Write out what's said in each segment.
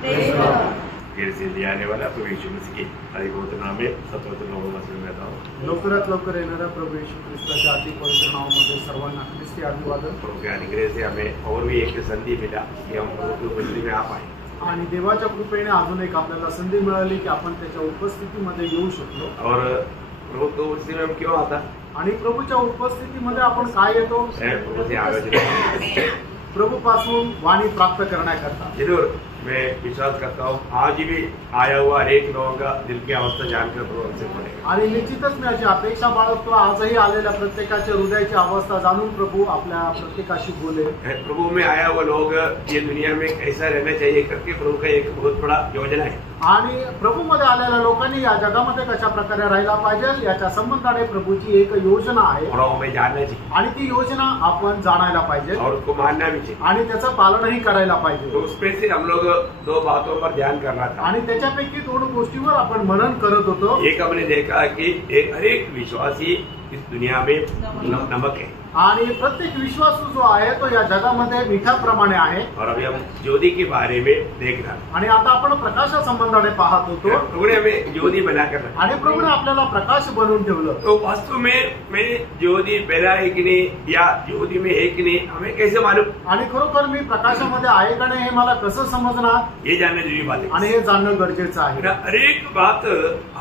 फिर से ले आने वाला प्रभु यीशु मसीह के अधिक नाम में सतोत्र नाम में हूँ। लवकरात लवकर येणाऱ्या प्रभू येशू ख्रिस्ताच्या अति पवित्र नावामध्ये सर्वांना ख्रिस्ती अभिवादन। प्रभु के अनुग्रह से हमें और भी एक संधि मिला कि हम प्रभु की उपस्थिति में आ पाए आणि देवाच्या कृपेने अजून एक आपल्याला संधी मिळाली की आपण त्याच्या उपस्थितीमध्ये येऊ शकलो। और प्रभु की उपस्थिति में हम क्यों आता आणि प्रभूच्या उपस्थितीमध्ये आपण काय येतो? प्रभु से आलोचना प्रभू पासून वाणी प्राप्त करण्याकरता। जरूर मैं विश्वास करता हूँ आज भी आया हुआ हर एक लोगों का दिल की अवस्था जानकर प्रभु हमसे बोलेगा। आणि निश्चितच मी अशी अपेक्षा बाळगतो आजही आलेल्या प्रत्येकाच्या हृदयाची अवस्था जाणून प्रभू आपल्या प्रत्येकाशी बोलेल। प्रभु में आया हुआ लोग ये दुनिया में कैसा रहना चाहिए करके प्रभु का एक बहुत बड़ा योजना है। आणि प्रभू मध्ये आलेल्या लोकांनी या जगामध्ये कशा प्रकारे राहायला पाहिजे याच्या संबंधाने प्रभूची एक योजना आहे और हमें जानना चाहिए आणि ती योजना आपण जाणायला पाहिजे और उसको मानना भी चाहिए आणि त्याचं पालनही करायला पाहिजे। तो उसमें से हम लोग दो बातों पर ध्यान करना था आणि त्याच्यापैकी दोन गोष्टीवर आपण मनन करत होतो। एक हमने देखा कि एक हर एक विश्वासी इस दुनिया में नमक है आणि प्रत्येक विश्वासू जो आहे तो या जगामध्ये मिठाप्रमाणे आहे। और अभी हम ज्योति के बारे में देख रहा आणि आता आपण प्रकाशा संबंधाने पाहत होतो। प्रभु ने हमें ज्योति बनाकर रखा आणि प्रभूने आपल्याला प्रकाश बनवून ठेवलं। तो वास्तव में मैं ज्योति पैदा है कि नहीं या ज्योति में है कि नहीं हमें कैसे मालूम? आणि खरोखर मी प्रकाशामध्ये आहे का नाही हे मला कसं समजणार ये जानना जरूरी बात है आणि हे जाणणं गरजेचं आहे। हर एक बात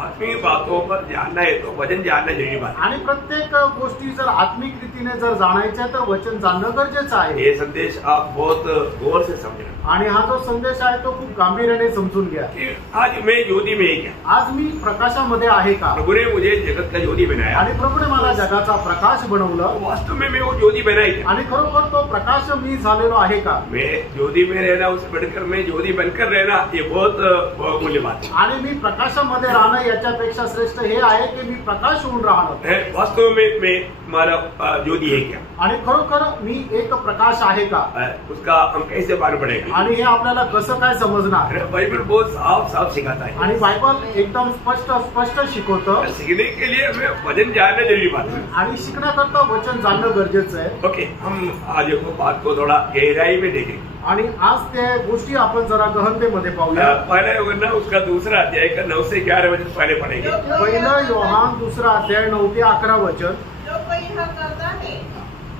आत्मिक बातों पर जानना है तो वचन जानना जरूरी बात है। आणि प्रत्येक गोष्टी जर आत्मिक रीतीने जर जाणायच्या तर वचन जाणणं गरजेचं आहे। ये संदेश आप बहुत गौर से समझना आणि हा जो संदेश आहे तो खूप गांभीर्याने समजून घ्या कि आज मैं ज्योति में है क्या? आज मी प्रकाशामध्ये आहे का? प्रभु ने मुझे जगत का ज्योति बनाया आणि प्रभूने मला जगाचा प्रकाश बनवलं। वास्तव में मैं वो ज्योति बनाई क्या? आणि खरोखर तो प्रकाश मी झालेलो आहे का? मैं ज्योति में रहना उससे बढ़कर मैं ज्योति बनकर रहना ये बहुत मूल्य बात है। आणि मी प्रकाशामध्ये राहणं याच्यापेक्षा श्रेष्ठ हे आहे की मी प्रकाश होऊन राहणं। वास्तव में मैं हमारा ज्योति है क्या? आणि खरोखर मी एक प्रकाश आहे का? उसका हम कैसे मालूम पड़ेगा? आणि हे आपल्याला कसं काय समजणार? बाइबल बहुत साफ साफ सिखाता है आणि बायबल एकदम स्पष्ट शिकवतं। सीखने के लिए हमें वचन जानना जरूरी बात है आणि शिकण्याकरता वचन जाणणं गरजेचं आहे। ओके हम आज को बात को थोड़ा गहराई में देखेंगे आणि आज त्या गोष्टी आपण जरा गहनतेमध्ये पाहूया। पहला योहन्ना उसका दूसरा अध्याय का 9 से 11 वचन पहले पढ़ेंगे। पहिलं योहान दूसरा अध्याय 9 ते 11 वचन। जो कोई यह करता है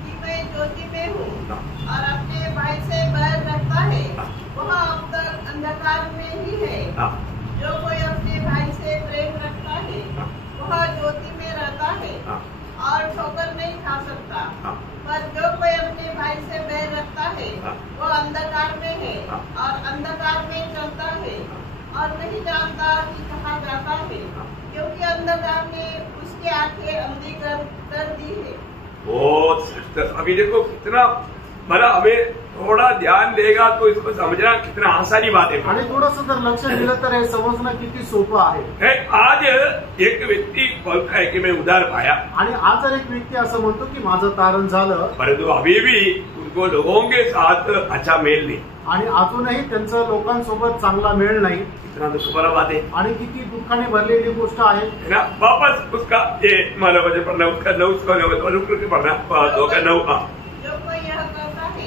कि मैं ज्योति में हूँ और अपने भाई से बैर रखता है वह अब तक अंधकार में ही है। जो कोई अपने भाई से प्रेम रखता है वह ज्योति में रहता है और ठोकर नहीं खा सकता। पर जो कोई अपने भाई से बैर रखता है वह अंधकार में है और अंधकार में चलता है और नहीं जानता कि कहाँ जाता है क्योंकि अंधकार ने उसकी आंखें अंधी कर दी है। बहुत अभी देखो कितना बड़ा हमें थोड़ा ध्यान देगा तो इसको समझना कितना आसानी बात है। आणि थोडंसं जर लक्ष दिलं तर हे समजणं किती सोपं आहे। आज एक व्यक्ती बोलता है कि मैं उधार पाया आणि आज जर एक व्यक्ती असं म्हणतो की माझं तारण झालं परंतु अभी भी उनको लोगों के साथ अच्छा मेल नहीं आणि अजूनही त्यांचं लोकांसोबत चांगला मेळ नाही। इतना दुख भरा बात है आणि किती दुःखाने भरलेली गोष्ट आहे ना। वापस उसका ये माला वजह पढ़ना उसका 9 उसका पढ़ना 2 का 9।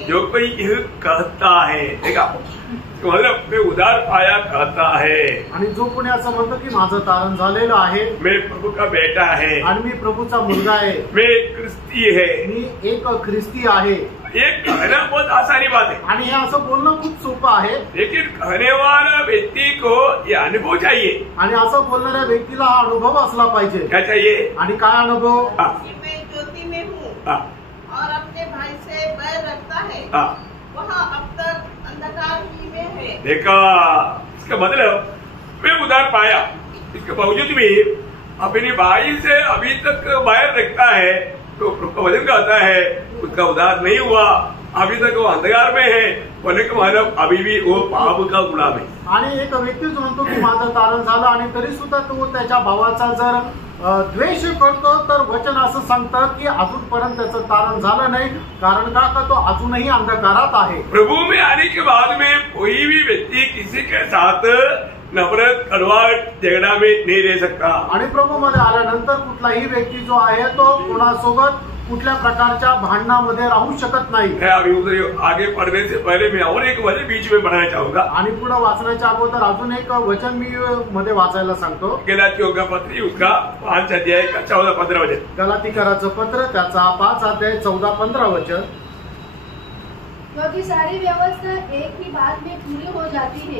जो कोई यह कहता है देखा मतलब मैं उधार पाया कहता है आणि जो कोणी असं म्हणतो की माझं तारण झालेलं आहे मैं प्रभु का बेटा है आणि मी प्रभूचा मुलगा आहे मैं ख्रिस्ती है मी एक ख्रिस्ती आहे एक कहना बहुत आसानी बात है आणि हे असं बोलणं खूप सोपं आहे लेकिन कहने वाला व्यक्ति को ये अनुभव चाहिए आणि असं बोलणाऱ्या व्यक्तीला हा अनुभव असला पाहिजे। क्या चाहिए? आणि काय अनुभव? मैं ज्योति में हूँ और अपने भाई से बैर रखता है वह अब तक अंधकार ही में है। देखा इसका मतलब मैं उधार पाया इसके बावजूद भी अपने भाई से अभी तक बैर रखता है तो वचन कहता है उसका उधार नहीं हुआ अभी तक वो अंधकार में है बोलने का मतलब अभी भी वो पाप का गुलाम है। आणि एक व्यक्ती जो म्हणतो की माझं तारण झालं आणि तरी सुद्धा तो त्याच्या भावाचा जर द्वेष करतो तर वचन असं सांगतं की अजूनपर्यंत त्याचं तारण झालं नाही कारण का तो अजूनही अंधकारात आहे। प्रभु में आने के बाद में कोई भी व्यक्ति किसी के साथ नफरत कड़वाहट झगड़ा में नहीं रह सकता। आणि प्रभू मध्ये आल्यानंतर कुठलाही व्यक्ती जो आहे तो कोणासोबत कुठल्या प्रकारच्या भांडणामध्ये राहू शकत नाही। मैं अभी उधर आगे पढ़ने से पहले मैं और एक वचन बीच में पढ़ाना चाहूंगा। आणि पुढे वाचण्याच्या अगोदर अजून एक वचन मी मध्ये वाचायला सांगतो। गलातियों का पत्र उसका 5 अध्याय का 14-15 वचन। गलातीकराचं पत्र त्याचा 5 अध्याय 14-15 वचन। क्योंकि सारी व्यवस्था एक ही बात में पूरी हो जाती है,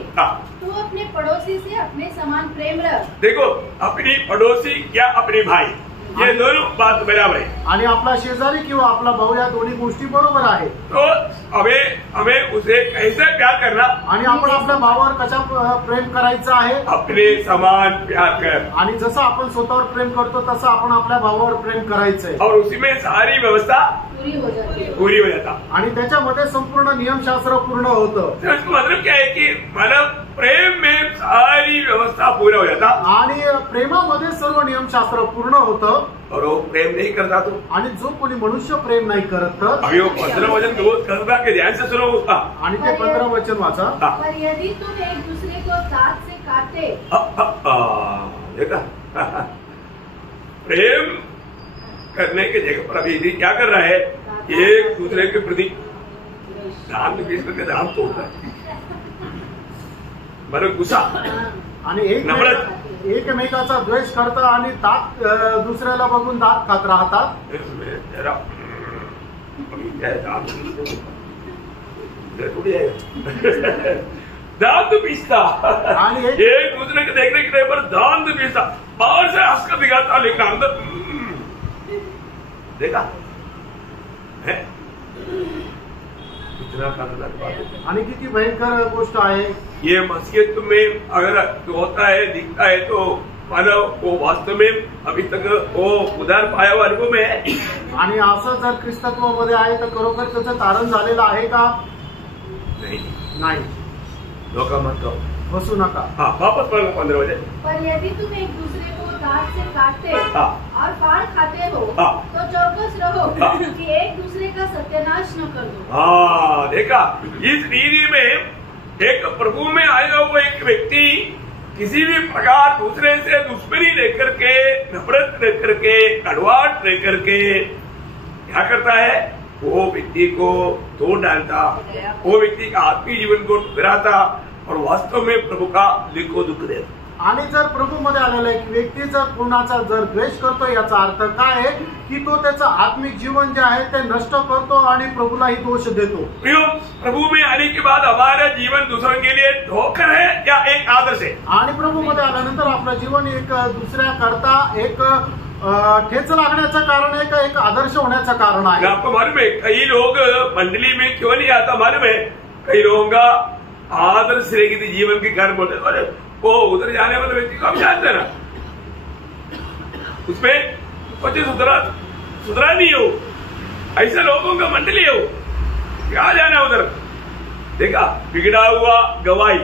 तू अपने पड़ोसी से अपने समान प्रेम रख। देखो, अपनी पड़ोसी या अपने भाई, ये दोनों बात बराबर है। आणि आपला शेजारी किंवा आपला भाऊ या दोन्ही गोष्टी बरोबर आहे। तो हमें उसे कैसे प्यार करना, आणि आपण आपल्या भावावर कशा प्रेम करायचं आहे, अपने समान प्यार कर। आणि जसं आपण स्वतःवर प्रेम करतो तसं आपण आपल्या भावावर प्रेम करायचंय। और उसी में सारी व्यवस्था पूरी हो जाता। आणि त्याच्यामध्ये संपूर्ण नियमशास्त्र पूर्ण होतं। तो इसका मतलब क्या है कि मानव प्रेम में सारी व्यवस्था पूरा हो जाता, आणि प्रेमामध्ये सर्व नियमशास्त्र पूर्ण होतं। और वो प्रेम नहीं करता तो, आणि जो कोणी मनुष्य प्रेम नाही करत तर, अभी वो 15 वचन रोज करता के ध्यान से सुनो उसका। आणि ते 15 वचन वाचा। पर यदि तुम एक दूसरे को दांत से काटे, देखा, प्रेम करने के जगह पर अभी क्या कर रहा है, एक दूसरे के प्रति दांत बीच में दांत तोड़ता है, बरं गुस्सा आणि नफरत, एकमेकाचा द्वेष करतात आणि दात दुसऱ्याला बघून दात खात राहतात। दांत पीसता, आणि एक दूसरे को देखने के पर दांत पीसता, बाहर से हंस कर दिखाता लेकिन अंदर देखा है कितना खतरनाक बात है। आणि किती भयंकर गोष्ट आहे। ये मसीहत में अगर होता है, दिखता है तो मानव वो वास्तव में अभी तक वो उधार पाया वर्ग में है। आणि असं जर ख्रिस्तत्वामध्ये आहे तर खरोखर त्याचं तारण झालेलं आहे का? नाही। धोखा मत दो, बसू नका। हाँ, वापस पढ़ो 15 वचन। पर यदि तुम एक दूसरे को दांत से काटते और फाड़ खाते हो, तो चौकस रहो कि एक दूसरे का सत्यानाश न कर दो। हाँ, देखा, इस रीति में एक प्रभु में आएगा वो एक व्यक्ति किसी भी प्रकार दूसरे से दुश्मनी लेकर के, नफरत लेकर के, कड़वाहट लेकर के क्या करता है, वो व्यक्ति को तोड़ डालता, वो व्यक्ति का आत्मीय जीवन को गिराता और वास्तव में प्रभु का लिखो दुख देता। आणि जर प्रभू मध्ये आलेला एक व्यक्ती जर कोणाचा जर द्वेष करतो, याचा अर्थ काय आहे की तो त्याचं आत्मिक जीवन जे आहे ते नष्ट करतो आणि प्रभूलाही दोष देतो। प्रभु में आने के बाद हमारा जीवन दूसरों के लिए ठोकर है या एक आदर्श है? आणि प्रभू मध्ये आल्यानंतर आपलं जीवन एक दुसऱ्या करता एक ठेच लागण्याचं कारण आहे का एक आदर्श होण्याचं कारण आहे? आपको मालूम है कई लोग मंडली में क्यों नहीं आता मालूम है? कई लोगों का आदर्श रहेगी जीवन के कारण बोलते, अरे वो उधर जाने वाले व्यक्ति को आप जानते ना, उसमें कुछ सुधरा नहीं हो, ऐसे लोगों का मंडली हो, क्या जाना उधर? देखा, बिगड़ा हुआ गवाही,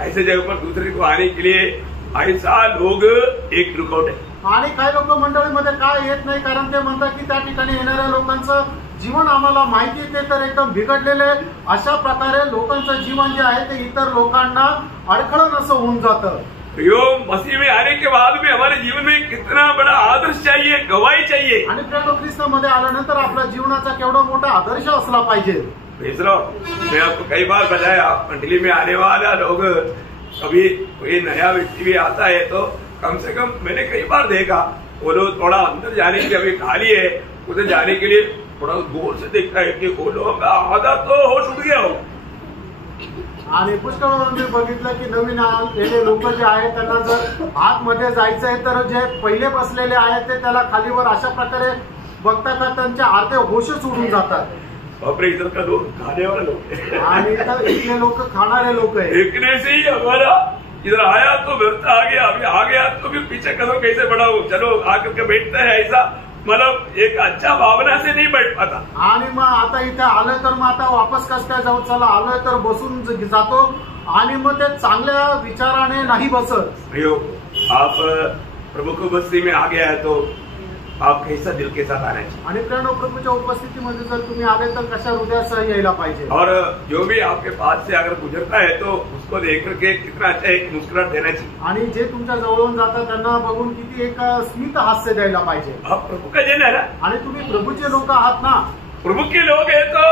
ऐसे जगह पर दूसरे को आने के लिए ऐसा लोग एक रुकावट है। आणि काही लोक मंडळीमध्ये काय येत नाही कारण ते म्हणतात की त्या ठिकाणी येणाऱ्या लोकांचं जीवन आम्हाला माहिती, ते तर एकदम बिघडलेले। अशा प्रकारे लोकांचं जीवन जे आहे ते इतर लोकांना अडखळण असं होऊन जातं। मसीह में आने के बाद में हमारे जीवन में कितना बड़ा आदर्श चाहिए, गवाही चाहिए। आणि प्रेम ख्रिस्तामध्ये आल्यानंतर आपल्या जीवनाचा केवढा मोठा आदर्श असला पाहिजे। मैं आपको कई बार बताया, मंडली में आने वाला लोग कभी कोई नया व्यक्ति भी आता है तो कम से कम मैंने कई बार देखा वो लोग थोड़ा अंदर जाने की अभी खाली है, उधर जाने के लिए थोड़ा गौर से देखता है कि वो लोगों का आधा तो होश उठ गया हो। आणि पुष्कळ मी बघितलं की नवीन आलेले लोक जे आहेत त्यांना जर आतमध्ये जायचं आहे तर जे पहिले बसलेले आहेत ते त्याला खालीवर अशा प्रकारे बघता का त्यांच्या अर्धे होशच उडून जातात। बापरे, इधर का लोग खाने वाले लोग आणि इथले लोक खाणारे लोक आहे। देखने से ही हमारा इधर आया तो व्यर्थ आ गया, अभी आ गया तो भी पीछे कदम कैसे बढ़ाओ, चलो आकर के बैठते हैं, ऐसा मतलब एक अच्छा भावना से नहीं बैठ पाता। आणि मग आता इथे आलं तर मग आता वापस कस काय जाऊ, चला आलोय तर बसून जातो आणि मग ते चांगल्या विचाराने नाही बसत। भैया, आप प्रभु को बस्ती में आ गया है तो आप कैसा दिल के साथ आना चाहिए। आणि प्रभूच्या उपस्थितीमध्ये जर तुम्ही आले तर कशा हृदयासह यायला पाहिजे। और जो भी आपके पास से अगर गुजरता है तो उसको देख करके कितना अच्छा एक मुस्कुराहट देना चाहिए। आणि जे तुमच्या जवळून जातात त्यांना बघून किती एक स्मित हास्य द्यायला पाहिजे। आप प्रभु का जन है ना, आणि तुम्ही प्रभूचे लोक आहात ना, प्रभु के लोग है तो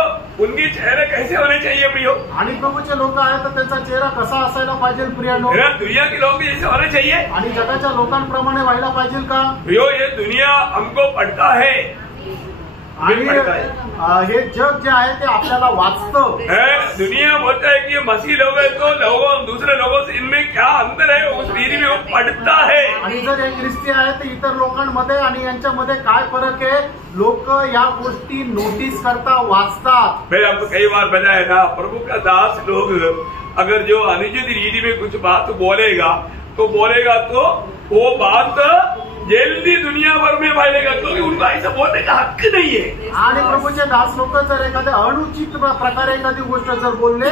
उनके चेहरे कैसे होने चाहिए प्रियो। आणि प्रभूचे लोक आहेत तर त्यांचा चेहरा कसा असायला पाहिजे प्रियानो। दुनिया के लोग जैसे होने चाहिए आणि जगाच्या लोकांप्रमाणे व्हायला पाहिजे का प्रियो। ये दुनिया हमको पढ़ता है, आणि हे जग जे आहे ते आपल्याला वाचतं। दुनिया बोलता है कि ये मसीह लोग है तो लोगों दूसरे लोगों से इनमें क्या अंतर है उस रीति में वो पढ़ता है। आणि जर एक ख्रिस्ती आहे तर इतर लोकांमध्ये आणि यांच्यामध्ये काय फरक आहे, लोक या गोष्टी नोटीस करता वाचतात। मैं आपको कई बार बताया था, प्रभु का दास लोग अगर जो अनुचित रीति में कुछ बात बोलेगा तो वो बात जल्दी दुनिया भर में फैलेगा, क्योंकि उनको ऐसा बोलने का हक्क नहीं है। आणि प्रभूचे दास लोक जर एखाद्या अनुचित प्रकारे एखादी गोष्ट जर बोलले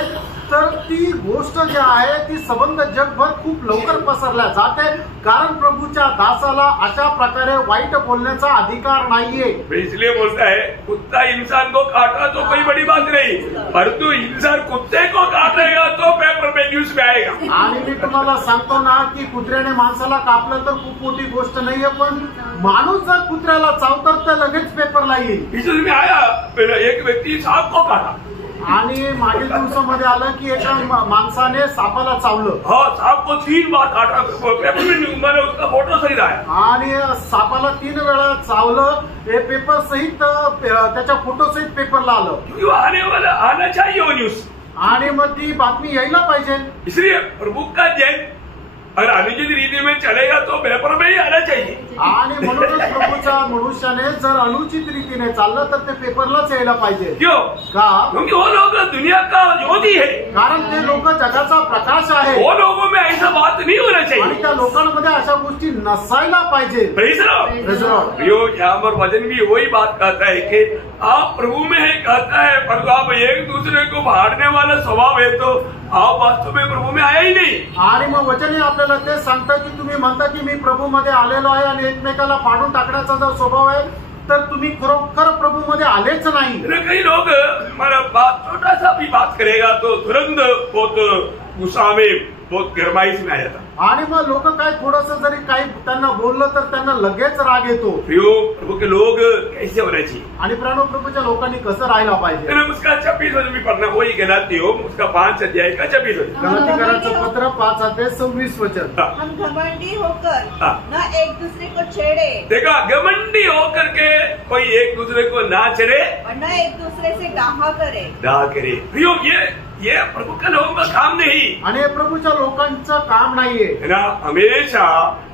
तर ती गोष्ट जी आहे ती संबंध जगभर खूप लवकर पसरल्या जाते, कारण प्रभूच्या दासाला अशा प्रकारे वाईट बोलण्याचा अधिकार नाहीये। इसलिए बोलता है कुत्ता इंसान को काटा तो कोई बड़ी बात नहीं, परंतु इंसान कुत्ते को काटेगा तो पेपर में न्यूज में आएगा। आणि मी तुम्हाला सांगतो ना की कुत्र्याने माणसाला कापलं तर खूप मोठी गोष्ट नाहीये, पण माणूस जर कुत्र्याला चावतर तर लगेच पेपरला येईल। इसमें आया एक व्यक्ति सांप को काटा, आणि मागील दिवसामध्ये आलं की एका माणसाने सापाला चावलं। हाँ, सांप को 3 बार काटा, पेपर में मैंने उसका फोटो सहित आया। आणि सापाला 3 वेळा चावलं, हे पेपर सहित त्याच्या फोटो सहित पेपरला आलं। क्योंकि आने वाला आना चाहिए वो न्यूज, आणि मग ती बातमी यायला पाहिजे। इसलिए प्रभु का जन अगर अनुचित रीति में चलेगा तो पेपर में ही आना चाहिए। आणि म्हणूनच प्रभूच्या मनुष्याने जर अनुचित रीतीने चाललं तर ते पेपरलाच यायला पाहिजे। क्यों? का? क्योंकि वो लोग दुनिया का ज्योति है, कारण ते लोक जगाचा प्रकाश आहे। वो लोगों में ऐसा बात नहीं होना आणि चाहिए। त्या लोकांमध्ये अशा गोष्टी नसायला पाहिजे। Praise the Lord. Praise the Lord. प्रियो, यहाँ पर वचन भी वही बात कहता है कि आप प्रभु में है कहता है, पर आप एक दूसरे को फाड़ने वाला स्वभाव है तो आप वास्तव में प्रभु में आया ही नहीं। आणि मग वचन आपल्याला ते सांगतं की तुम्ही म्हणता की मी प्रभू मध्ये आलेलो आहे आणि एकमेकाला फाडून टाकण्याचा जर स्वभाव आहे तर तुम्ही खरोखर प्रभू मध्ये आलेच नाही। कई लोग हमारा बात छोटा सा भी बात करेगा तो तुरंत बहुत गुस्सा में बहुत गरमाईश में आ जाता। आणि मग लोक काय थोडस जरी काही त्यांना बोललं तर त्यांना लगेच राग येतो। प्रियो, प्रभु के लोग कैसे होना चाहिए आणि प्रभूच्या लोकांनी कसं राहायला पाहिजे। उसका 26 वचन भी पढ़ना, वही गलाती हो उसका 5 अध्याय का 26 वचन। गलातीकरांचं पत्र 5 अध्याय 26 वचन। हम घमंडी होकर न एक दूसरे को छेड़े। देखा, घमंडी होकर के कोई एक दूसरे को ना छेड़े और न एक दूसरे से डाहा करे। प्रियो, ये प्रभु का लोगों का काम नहीं। आणि प्रभूच्या लोकांचं काम नाहीये है ना। हमेशा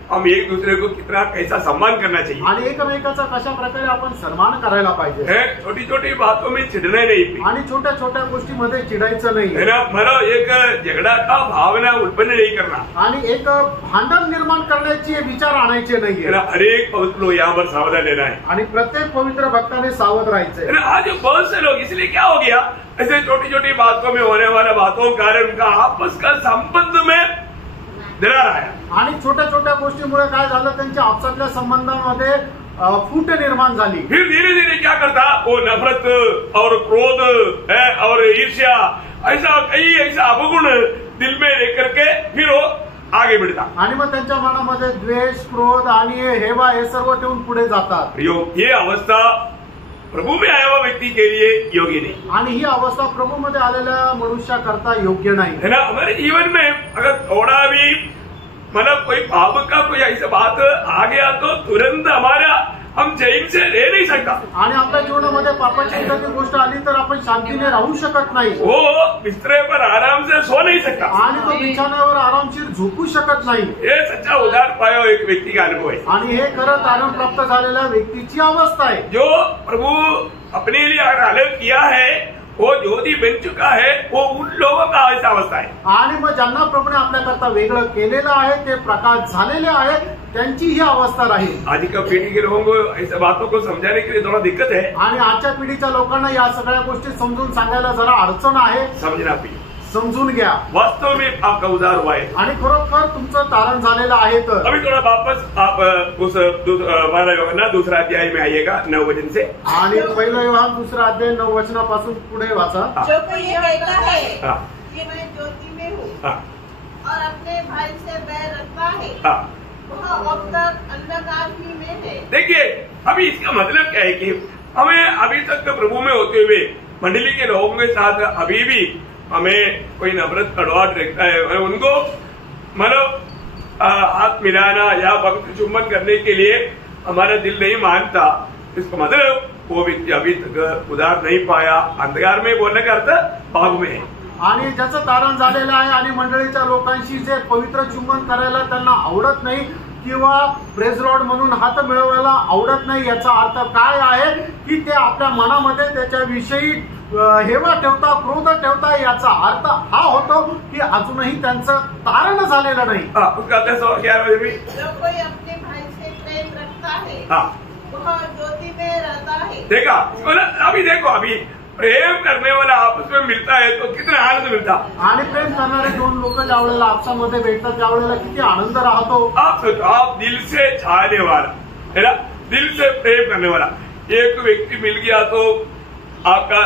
हम एक दूसरे को कितना कैसा सम्मान करना चाहिए आणि एकमेकाचा कशा प्रकारे आपण सन्मान करायला पाहिजे। छोटी छोटी बातों में चिढ़ना नहीं, आणि छोट्या छोट्या गोष्टीमध्ये चिडायचं नाही, है ना। मला एक झगड़ा का भावना उत्पन्न नहीं करना आणि एक भांडण निर्माण करण्याचे विचार आणायचे नाहीये। हर एक पवित्र लोग यहाँ पर सावधान लेना है, आणि प्रत्येक पवित्र भक्ताने सावध राहायचंय। आज बहुत से लोग, इसलिए क्या हो गया, ऐसे छोटी छोटी बातों में होने वाले बातों के कारण उनका आपस का संबंध में दरार आया। आणि छोट्या छोट्या गोष्टीमुळे काय झालं, त्यांच्या आपसातल्या संबंधांमध्ये फूट निर्माण झाली। फिर धीरे धीरे क्या करता, वो नफरत और क्रोध है और ईर्ष्या, ऐसा अवगुण दिल में लेकर के फिर वो आगे बढ़ता। आणि मग त्यांच्या मनामध्ये द्वेष, क्रोध आणि हेवा हे सर्व ठेवून पुढे जातात। ये अवस्था प्रभु में आया हुआ व्यक्ति के लिए योग्य नहीं। आणि ही अवस्था प्रभु मध्ये आलेल्या मनुष्याकरता योग्य नाही, है ना। हमारे जीवन में अगर थोड़ा भी मतलब कोई पाप का कोई ऐसा बात आ गया तो तुरंत हम चैन से रह नहीं सकता। आणि आपल्या जीवनामध्ये पापाची एखादी गोष्ट आली तर आपण शांतीने राहू शकत नाही। वो बिस्तरे पर आराम से सो नहीं सकता, आणि तो बिछाण्यावर आरामशीर झोपू शकत नाही। ये सच्चा उदार पाया एक व्यक्ति का अनुभव है, आणि हे खरं तारण प्राप्त झालेल्या व्यक्तीची अवस्था आहे। जो प्रभु अपने लिए अलग किया है, वो ज्योति बन चुका है, वो उन लोगों का ऐसा अवस्था है। आणि मग ज्यांना प्रभूने आपल्याकरता वेगळं केलेलं आहे, ते प्रकाश झालेले आहेत, त्यांची ही अवस्था राहील। आज का पीढ़ी के लोगों को ऐसा बातों को समझाने के लिए थोड़ा दिक्कत है, आणि आजच्या पिढीच्या लोकांना या सगळ्या गोष्टी समजून सांगायला जरा अडचण आहे। समझना भी समजून घ्या, वास्तव में आपका उद्धार हुआ है आणि खरोखर तुमचं तारण झालेलं आहे. तर अभी थोड़ा वापस आप उस 12 यूहन्ना 2 अध्याय में आइएगा 9 वचन से. आणि 1 योहान 2 अध्याय 9 वचनापासून पुढे वाचा. जो कोई ये कहता है हाँ. कि मैं ज्योति में हूँ हाँ. और अपने भाई से बैर रखता है हाँ. वह अब तक अंधकार ही में है. देखिए अभी इसका मतलब क्या है कि हमें अभी तक तो प्रभु में होते हुए मंडली के लोगों के साथ अभी भी हमें कोई नफरत कड़वाहट रखता है, उनको मतलब हाथ मिलाना या भक्त चुम्बन करने के लिए हमारा दिल नहीं मानता, इसका मतलब वो व्यक्ति अभी तक उद्धार नहीं पाया. अंधकार में बोलने का अर्थ भाग में है. आणि ज्याचं तारण झालेलं आहे आणि मंडळीच्या लोकांशी जे पवित्र चुंबन करायला त्यांना आवडत नाही किंवा प्रेज लॉर्ड म्हणून हात मिळवायला आवडत नाही, याचा अर्थ काय आहे की ते आपल्या मनामध्ये त्याच्याविषयी हेवा ठेवता, क्रोध ठेवता. याचा अर्थ हा होतो की अजूनही त्यांचं तारण झालेलं नाही. जो कोई अपने भाई से प्रेम रखता है वह ज्योति में रहता है. देखा अभी देखो अभी प्रेम करने वाला आपस में मिलता है तो कितना आनंद मिलता. आणि प्रेम करणारे दोन लोक ज्या वेळेला आपसामध्ये भेटतात त्यावेळेला किती आनंद राहतो. आप दिल से चाहने वाला है ना, दिल से प्रेम करने वाला एक व्यक्ति मिल गया तो आपका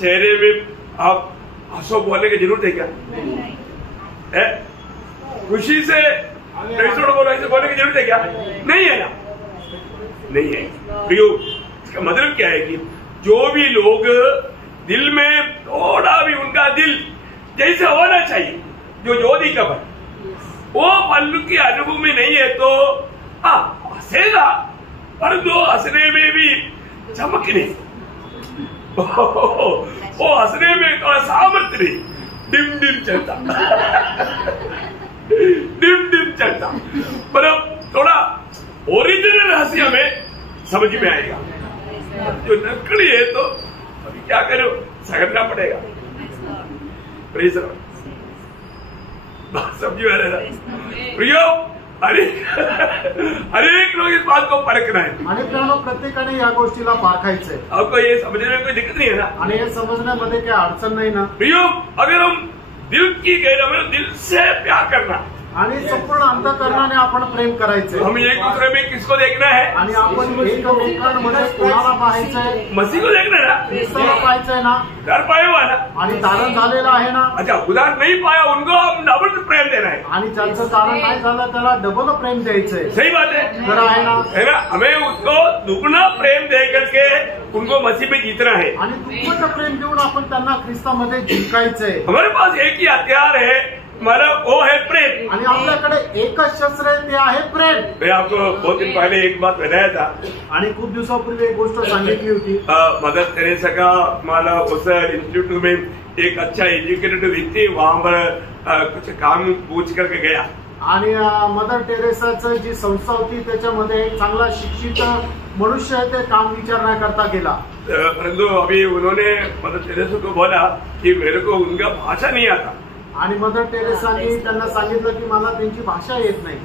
चेहरे में आप हंसो बोलने की जरूरत है क्या? है खुशी से बोलो ऐसे बोलने की जरूरत है क्या? नहीं है ना, नहीं है. प्रियो इसका मतलब क्या है कि जो भी लोग दिल में थोड़ा भी उनका दिल जैसे होना चाहिए जो ज्योति का फल, वो फल की अनुभव में नहीं है तो हंसेगा पर जो हंसने में भी चमक नहीं, वो हंसने में थोड़ा सामर्थ्य नहीं, डिम डिम चलता डिम डिम चलता. मतलब थोड़ा ओरिजिनल हंसी हमें समझ में आएगा. जो नकली है तो अभी क्या करो, सहना पड़ेगा. समझी आ रहा प्रियो. अनेक लोग इस बात को परखना है. अनेक प्रत्येकाने या गोष्टीला पारखायचंय. आपको ये समझने में कोई दिक्कत नहीं है ना, आणि हे समजण्यामध्ये काही अडचण नाही ना. प्रियो अगर हम दिल की गहराई में दिल से प्यार करना आणि संपूर्ण अंतःकरणाने आपण प्रेम करायचंय. हम एक दूसरे में किसको देखना है? आणि आपण एकमेकांमध्ये कोणाला पाहायचंय? मसीह को देखना है ना, ख्रिस्ताला पाहायचंय ना, उद्धार पाया हुआ ना, आणि तारण झालेलं आहे ना. अच्छा उद्धार नहीं पाया उनको हम डबल प्रेम देना है. आणि ज्यांचं तारण नाही झालं त्याला डबल प्रेम द्यायचंय. सही बात है, खरं आहे ना, है ना. हमें उसको दुगना प्रेम दे करके उनको मसीह में जीतना है. आणि दुप्पट प्रेम देऊन आपण त्यांना ख्रिस्तामध्ये जिंकायचंय. हमारे पास एक ही हथियार है, हमारा वो है प्रेम. आणि आपल्याकडे एकच शस्त्र आहे, ते आहे प्रेम. मैं आपको 2 दिन पहले एक बात बताया था. आणि खूप दिवसापूर्वी एक गोष्ट सांगितली होती. मदर टेरेसा का हमारा उस इंस्टीट्यूट में एक अच्छा एजुकेटेड व्यक्ति वहां पर कुछ काम पूछ करके गया. आणि मदर टेरेसाचं जी संस्था होती त्याच्यामध्ये एक चांगला शिक्षित मनुष्य आहे, ते काम विचारण्याकरता गेला. परंतु अभी उन्होंने मदर टेरेसा को बोला कि मेरे को उनका भाषा नहीं आता. आणि मदर टेरेसांनी त्यांना सांगितलं की मला त्यांची भाषा येत नाही.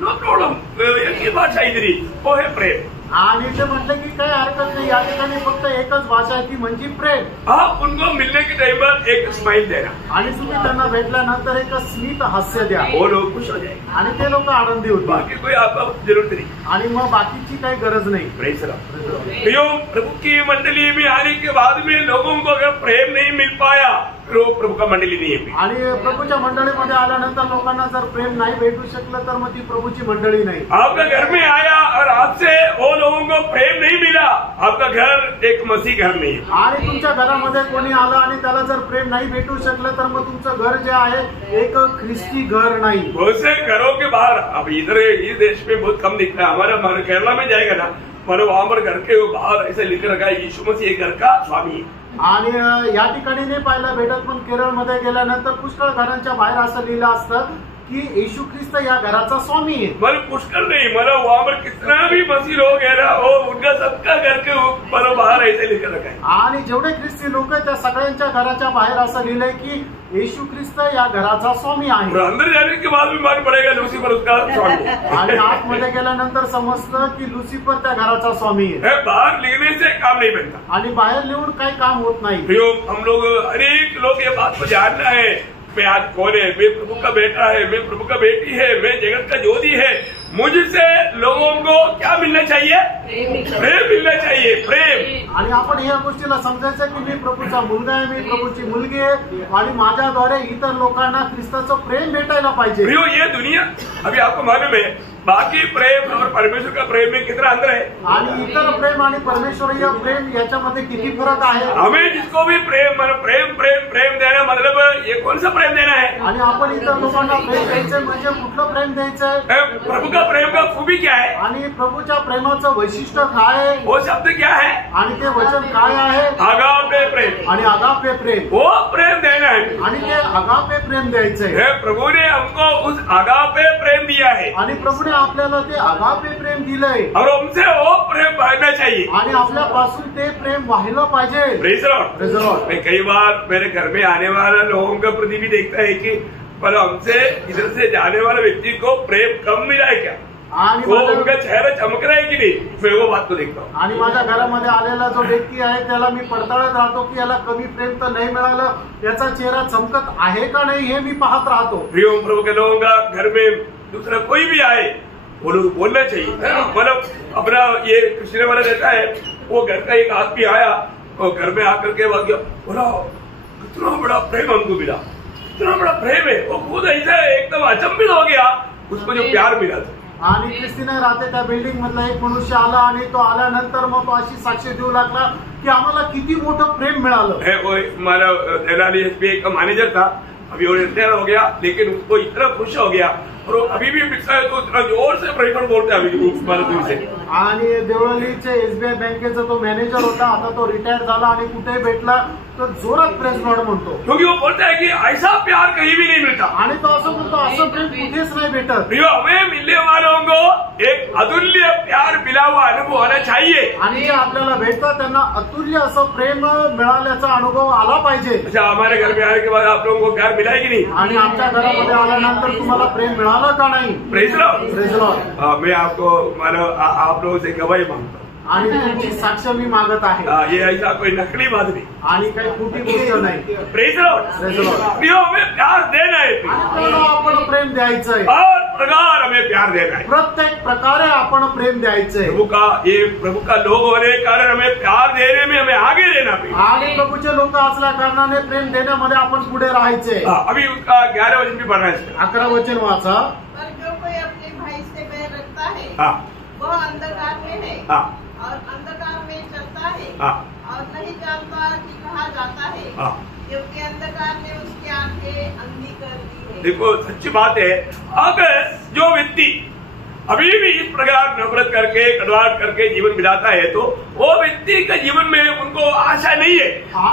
नो प्रॉब्लम, एक ही भाषा इधरी वो है प्रेम. आणि ते म्हटले की काही हरकत नाही, या ठिकाणी फक्त एकच भाषा आहे ती म्हणजे प्रेम. आप उनको मिलने के टाइम पर एक स्माइल देना आणि तुम्ही त्यांना भेटल्यानंतर एक स्मित हास्य द्या. वो लोग खुश हो जाएंगे आणि ते लोक आनंदी होतील. बाकी कोई आपको जरूरत नहीं. आणि मग बाकीची काही गरज नाही. Praise the Lord. प्रभु की मंडली में आने के बाद में लोगों को अगर प्रेम नहीं मिल पाया तो प्रभु का मंडली नहीं है. आणि प्रभूच्या मंडळीमध्ये आल्यानंतर लोकांना जर प्रेम नाही भेटू शकलं तर मग ती प्रभूची मंडळी नाही. आपका घर में आया और आपसे वो लोगों को प्रेम नहीं मिला, आपका घर एक मसीह घर नहीं है. आणि तुमच्या घरामध्ये कोणी आलं आणि त्याला जर प्रेम नाही भेटू शकलं तर मग तुमचं घर जे आहे एक ख्रिस्ती घर नाही. बहुत से घरों के बाहर अब इधर इस देश में बहुत कम दिखता है. हमारे केरला में जाएगा ना, मतलब वहां पर घर के बाहर ऐसे लिख रखा है यीशु मसीह घर का स्वामी है. आणि या ठिकाणी नाही पाहायला भेटत, पण केरळमध्ये गेल्यानंतर पुष्कळ घरांच्या बाहेर असं लिहिलं असतं कि यीशु ख्रिस्त या घराचा स्वामी है। मतलब पुष्कर नहीं, मतलब वहाँ पर कितना भी मसीह लोग है ना, वो उनका सबका घर के ऊपर बाहर ऐसे लिखा रखा है। आणि जेवढे ख्रिस्ती लोक आहेत त्या सगळ्यांच्या घराच्या बाहेर असं लिहिलंय की येशू ख्रिस्त या घराचा स्वामी आहे। और अंदर जाने के बाद भी मालूम पड़ेगा लूसीफर उसका स्वामी है। आणि आतमध्ये गेल्यानंतर समजतं की लुसिफर त्या घराचा स्वामी आहे। बाहर लिखने से काम नहीं बनता आणि बाहेर लिहून काही काम होत नाही। हम लोग अनेक लोग ये बात को जानना है, मैं आज कौन है, मैं प्रभु का बेटा है, मैं प्रभु का बेटी है, मैं जगत का ज्योति है। मुझसे लोगों को क्या मिलना चाहिए? प्रेम मिलना चाहिए, प्रेम। आणि आपण या गोष्टीला समजायचं की मी प्रभूचा मुलगा आहे, मी प्रभूची मुलगी आहे आणि माझ्याद्वारे इतर लोकांना ख्रिस्ताचं प्रेम भेटायला पाहिजे। ये दुनिया अभी आपको मालूम है बाकी प्रेम और परमेश्वर का प्रेम में कितना अंतर है, आणि इतर प्रेम आणि परमेश्वरीय प्रेम याच्यामध्ये किती फरक आहे। हमें जिसको भी प्रेम प्रेम प्रेम प्रेम देना मतलब ये कौन सा प्रेम देना है? आणि आपण इतर लोकांना प्रेम द्यायचं म्हणजे कुठलं प्रेम द्यायचं? प्रभु का प्रेम का खूबी क्या है? आणि प्रभूच्या प्रेमाचं वैशिष्ट्य काय आहे? वो शब्द क्या है? आणि ते वचन काय आहे? आगापे प्रेम। आणि आगापे प्रेम, वो प्रेम देना है आणि ते आगापे प्रेम द्यायचंय। प्रभु ने हमको उस आगापे प्रेम दिया है आणि प्रभूने आपल्याला ते आगापे प्रेम दिलंय और हमसे वो प्रेम भागना चाहिए आणि आपल्यापासून ते प्रेम व्हायला पाहिजे। Praise the Lord. मैं कई बार मेरे घर में आने वाला लोगों का प्रति भी देखता है कि पर हमसे इधर से जाने वाले व्यक्ति को प्रेम कम मिला है क्या, वो उनका चेहरा चमक रहा है कि नहीं, मैं वो बात को देखता हूँ। आणि माझ्या घरामध्ये आलेला जो व्यक्ती आहे त्याला मी पडताळत राहतो की याला कमी प्रेम तर नाही मिळालं, याचा चेहरा चमकत आहे का नाही हे मी पाहत राहतो। प्रिय प्रभु के लोगों का घर में दूसरा कोई भी आए वो लोग बोलना चाहिए। मतलब अपना ये कृष्ण वाला रहता है, वो घर का एक आदमी आया और घर में आकर के बोला कितना बड़ा प्रेम हमको मिला, इतना बड़ा प्रेम है। वो खुद ऐसा एकदम अचंभित हो गया, उसको जो प्यार मिला था। आणि ख्रिस्तीने राहते त्या बिल्डिंग मधला एक मनुष्य आला आणि तो आल्यानंतर मग तो अशी साक्ष देऊ लागला की आम्हाला किती मोठं प्रेम मिळालं। वो हमारा देवलाली एसबीआई का मैनेजर था, अभी वो रिटायर हो गया, लेकिन उसको इतना खुश हो गया और अभी भी पिछला है तो इतना जोर से प्रेम बोलते हैं अभी से। आणि देवळालीचे एसबीआय बँकेचा तो मॅनेजर होता, आता तो रिटायर झाला आणि कुठे भेटला तो जोरात प्रेस लॉर्ड म्हणतो, क्योंकि वो बोलता है कि ऐसा प्यार कहीं भी नहीं मिलता। आणि तो असं म्हणतो असं प्रेम कुठेच नाही भेटत। हमें मिलने वालों को एक अतुल्य प्यार मिला हुआ अनुभव होना चाहिए, आणि जे आपल्याला भेटतं त्यांना अतुल्य असं प्रेम मिळाल्याचा अनुभव आला पाहिजे। अच्छा, हमारे घर में आने के बाद आप लोगों को प्यार मिला है कि नहीं? आणि आमच्या घरामध्ये आल्यानंतर तुम्हाला प्रेम मिळालं का नाही? Praise Lord. Praise Lord. मैं आपको आप लोगों से गवाही मांगता हूँ आणि तुमची साक्ष मी मागत आहे। ये ऐसा कोई नकली बात नहीं आणि काही खोटी गोष्ट नाही। Praise Lord. Praise Lord. हमें प्यार देना है आणि आपण प्रेम द्यायचंय, हर प्रकार हमें प्यार देना है, प्रत्येक प्रकारे आपण प्रेम द्यायचंय। प्रभु का लोग होने के कारण हमें प्यार देने में हमें आगे देना पड़ेगा। आणि प्रभूचे लोक असल्या कारणाने प्रेम देण्यामध्ये आपण पुढे राहायचे। अभी उसका 11 वचन भी पढ़ना है। 11 वचन वाचा। पर जो कोई अपने भाई से बैर रखता है वह अंधकार में है और अंधकार में चलता है और नहीं जानता कि कहाँ जाता है, क्योंकि अंधकार ने उसकी आंखें अंधी कर दी है। देखो सच्ची बात है, अगर जो व्यक्ति अभी भी इस प्रकार नफरत करके कड़वाहट करके जीवन बिताता है तो वो व्यक्ति के जीवन में उनको आशा नहीं है,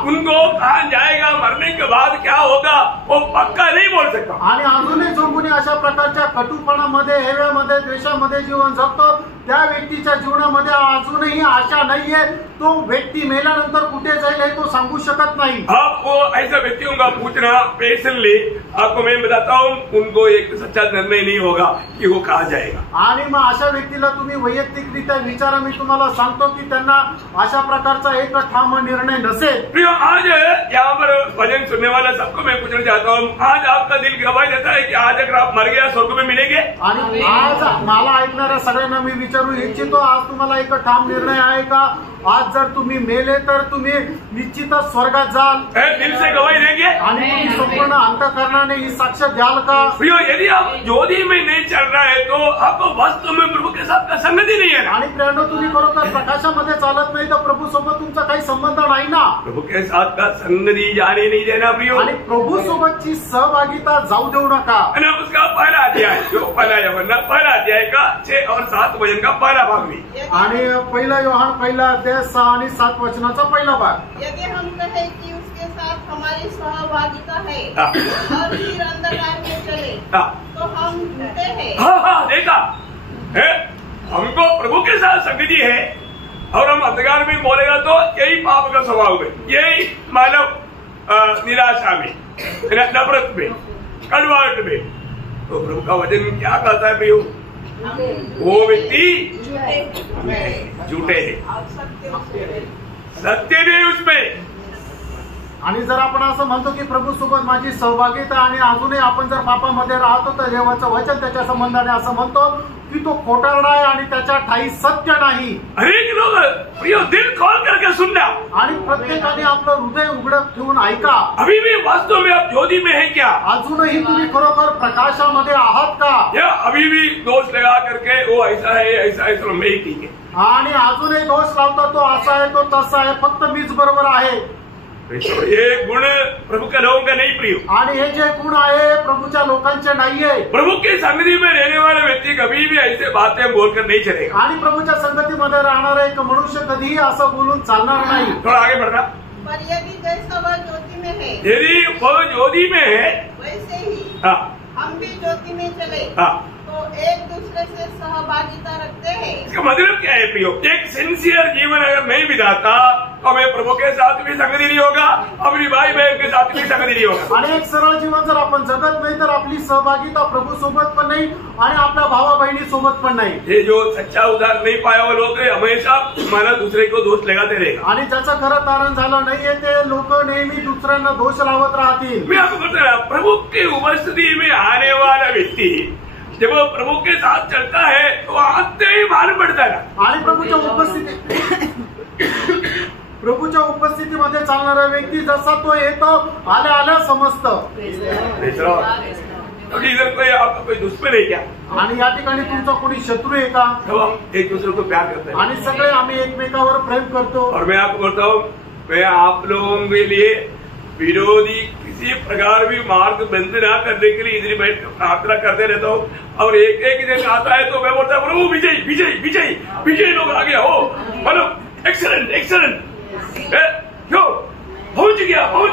उनको कहाँ जाएगा, मरने के बाद क्या होगा वो पक्का नहीं बोल सकता। आणि अजूनही जो कोणी अशा प्रकारच्या कटुपणामध्ये, हेव्यामध्ये, द्वेषामध्ये जीवन जगतो त्या व्यक्तीच्या जीवनामध्ये अजूनही आशा नाहीये, तो व्यक्ती मेल्यानंतर कुठे जाईल हे तो सांगू शकत नाही। आप वो ऐसा व्यक्तियों का पूछना पेशेंटली, आपको मैं बताता हूँ उनको एक सच्चा निर्णय नहीं होगा कि वो कहाँ जाएगा। आणि मग अशा व्यक्तीला तुम्ही वैयक्तिकरित्या विचारा, मी तुम्हाला सांगतो की त्यांना अशा प्रकारचा एक ठाम निर्णय नसेल। प्रियो, आज यहाँ पर भजन सुनने वाला सबको मैं पूछना चाहता हूँ, आज आपका दिल गवाही देता है कि आज अगर आप मर गया स्वर्ग में मिलेंगे? आणि आज मला ऐकणाऱ्या सगळ्यांना मी विचारू इच्छितो, आज तुम्हाला एक ठाम निर्णय आहे का? आज जर तुम्ही मेले तर तुम्ही निश्चितच स्वर्गात जाल? दिल से गवाही देंगे? आणि तुम्ही संपूर्ण अंतःकरणाने ही साक्ष द्याल का? प्रियो, यदि आप ज्योति में नहीं चल रहा है तो आपको वास्तव में प्रभु के साथ का संगति नहीं है। आणि प्रेरणा तुम्ही खरोखर प्रकाशामध्ये चालत नाही तर प्रभू सोबत तुमचा काही संबंध नाही ना। प्रभु के साथ का संगति जाने नहीं देना प्रियो, आणि प्रभू सोबतची सहभागिता जाऊ देऊ नका। है ना। उसका पहला अध्याय, जो पहला यहोन्ना पहला अध्याय का 6 और 7 वचन का पहला भाग भी, आणि पहिला योहान पहिला अध्याय 6 आणि 7 वचनाचा पहिला भाग। यदि हम कहें कि उसके साथ हमारी सहभागिता है और फिर अंधकार में चले तो है? हमको प्रभु के साथ संगति है और हम अंधकार में बोलेगा तो यही पाप का स्वभाव है, यही मानव निराशा में, नफरत में, कड़वाहट में। तो प्रभु का वचन क्या कहता है प्रियो? वो व्यक्ती झूठे है, सत्य नहीं उसमें। आणि जर आपण असं म्हणतो की प्रभू सोबत माझी सहभागिता आणि अजूनही आपण जर पापामध्ये राहतो तर देवाचं वचन त्याच्या संबंधाने असं म्हणतो की तो खोटारडा आहे आणि त्याच्या ठाई सत्य नाही। अनेक लोग प्रियो दिल खोल करके सुनना, आणि प्रत्येकाने आपलं हृदय उघडं ठेवून ऐका। अभी भी वास्तव में आप ज्योति में है क्या? अजूनही तुम्ही खरोखर प्रकाशामध्ये आहात का? या अभी भी दोष लगा करके वो ऐसा है ऐसा है, चलो मैं ही ठीक है, आणि अजूनही दोष लावता तो असा आहे तो तसा आहे, फक्त मीच बरोबर आहे। ये गुण प्रभु के लोगों का नहीं प्रियो। आणि हे जे गुण आहे प्रभूच्या लोकांचे नाहीये। प्रभु की संगति में रहने वाला व्यक्ति कभी भी ऐसे बातें बोलकर नहीं चलेगा। आणि प्रभूच्या संगतीमध्ये राहणारा एक मनुष्य कधीही असं बोलून चालणार नाही। थोड़ा आगे बढ़ना। पर यदि जैसा वह ज्योति में है, यदि वह ज्योति में है, वैसे ही हाँ, हम भी ज्योति में चले हाँ, तो एक दूसरे से सहभागिता रखते हैं। इसका मतलब क्या है प्रियो? एक सिंसियर जीवन अगर नहीं बिताता तो हमें प्रभु के साथ भी संगति नहीं होगा, अपनी भाई बहन के साथ भी संगति नहीं होगा। आणि एक सरळ जीवन जर आपण जगत नाही तर आपली सहभागिता प्रभू सोबत पण नाही आणि आपल्या भावा बहिणी सोबत पण नाही। ये जो सच्चा उद्धार नहीं पाया हुआ लोग हमेशा माना दूसरे को दोष लगाते रहेगा। आणि ज्याचं खरं तारण झालं नाहीये ते लोक नेहमी दुसऱ्यांना दोष लावत राहतील। मैं आपको कहता हूं, प्रभु की उपस्थिति में आने वाला व्यक्ति जब वो प्रभु के साथ चलता है तो आते ही मालूम पड़ता है। आणि प्रभूच्या उपस्थितीमध्ये चालणारा व्यक्ती जसा तो येतो आल्या आल्या समजतं। इधर कोई आपका कोई दुश्मन है क्या? आणि या ठिकाणी तुमचा कोणी शत्रू आहे का? एक दूसरे को प्यार करते हैं आणि सगळे आम्ही एकमेकावर प्रेम करतो। और मैं आपको कहता हूँ, मैं आप लोगों के लिए विरोधी किसी प्रकार भी मार्ग बंद ना करने के लिए इधर बैठ प्रार्थना करते रहता हूँ। और एक एक दिन आता है तो मैं बोलता हूँ प्रभु विजय विजय विजय विजय लोग आगे हो, मतलब एक्सलेंट एक्सलेंट, क्यों पहुंच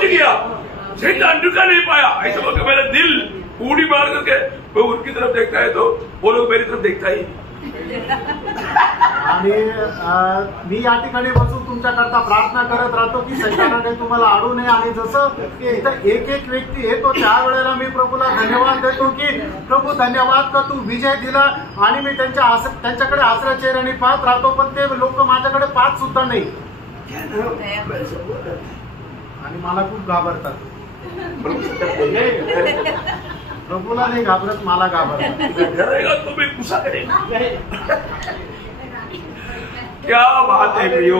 गया शैतान रुका नहीं पाया। ऐसा बोलकर मेरा दिल उड़ी मार करके वो उनकी तरफ देखता है तो वो लोग मेरी तरफ देखता ही। आणि मी या ठिकाणी बसून तुमच्याकरता प्रार्थना करत राहतो की सैतानाने तुम्हाला अडू नये। आणि जसं इथं एक एक व्यक्ती येतो त्यावेळेला मी प्रभूला धन्यवाद देतो की प्रभू धन्यवाद का तू विजय दिला। आणि मी त्यांच्याकडे हसऱ्या चेहऱ्याने पाहत राहतो पण ते लोक माझ्याकडे पाहत सुद्धा नाही आणि मला खूप घाबरतात। प्रभूला नाही घाबरत, मला घाबरत। तुम्ही गुस्सा करेगा। क्या बात है प्रियो,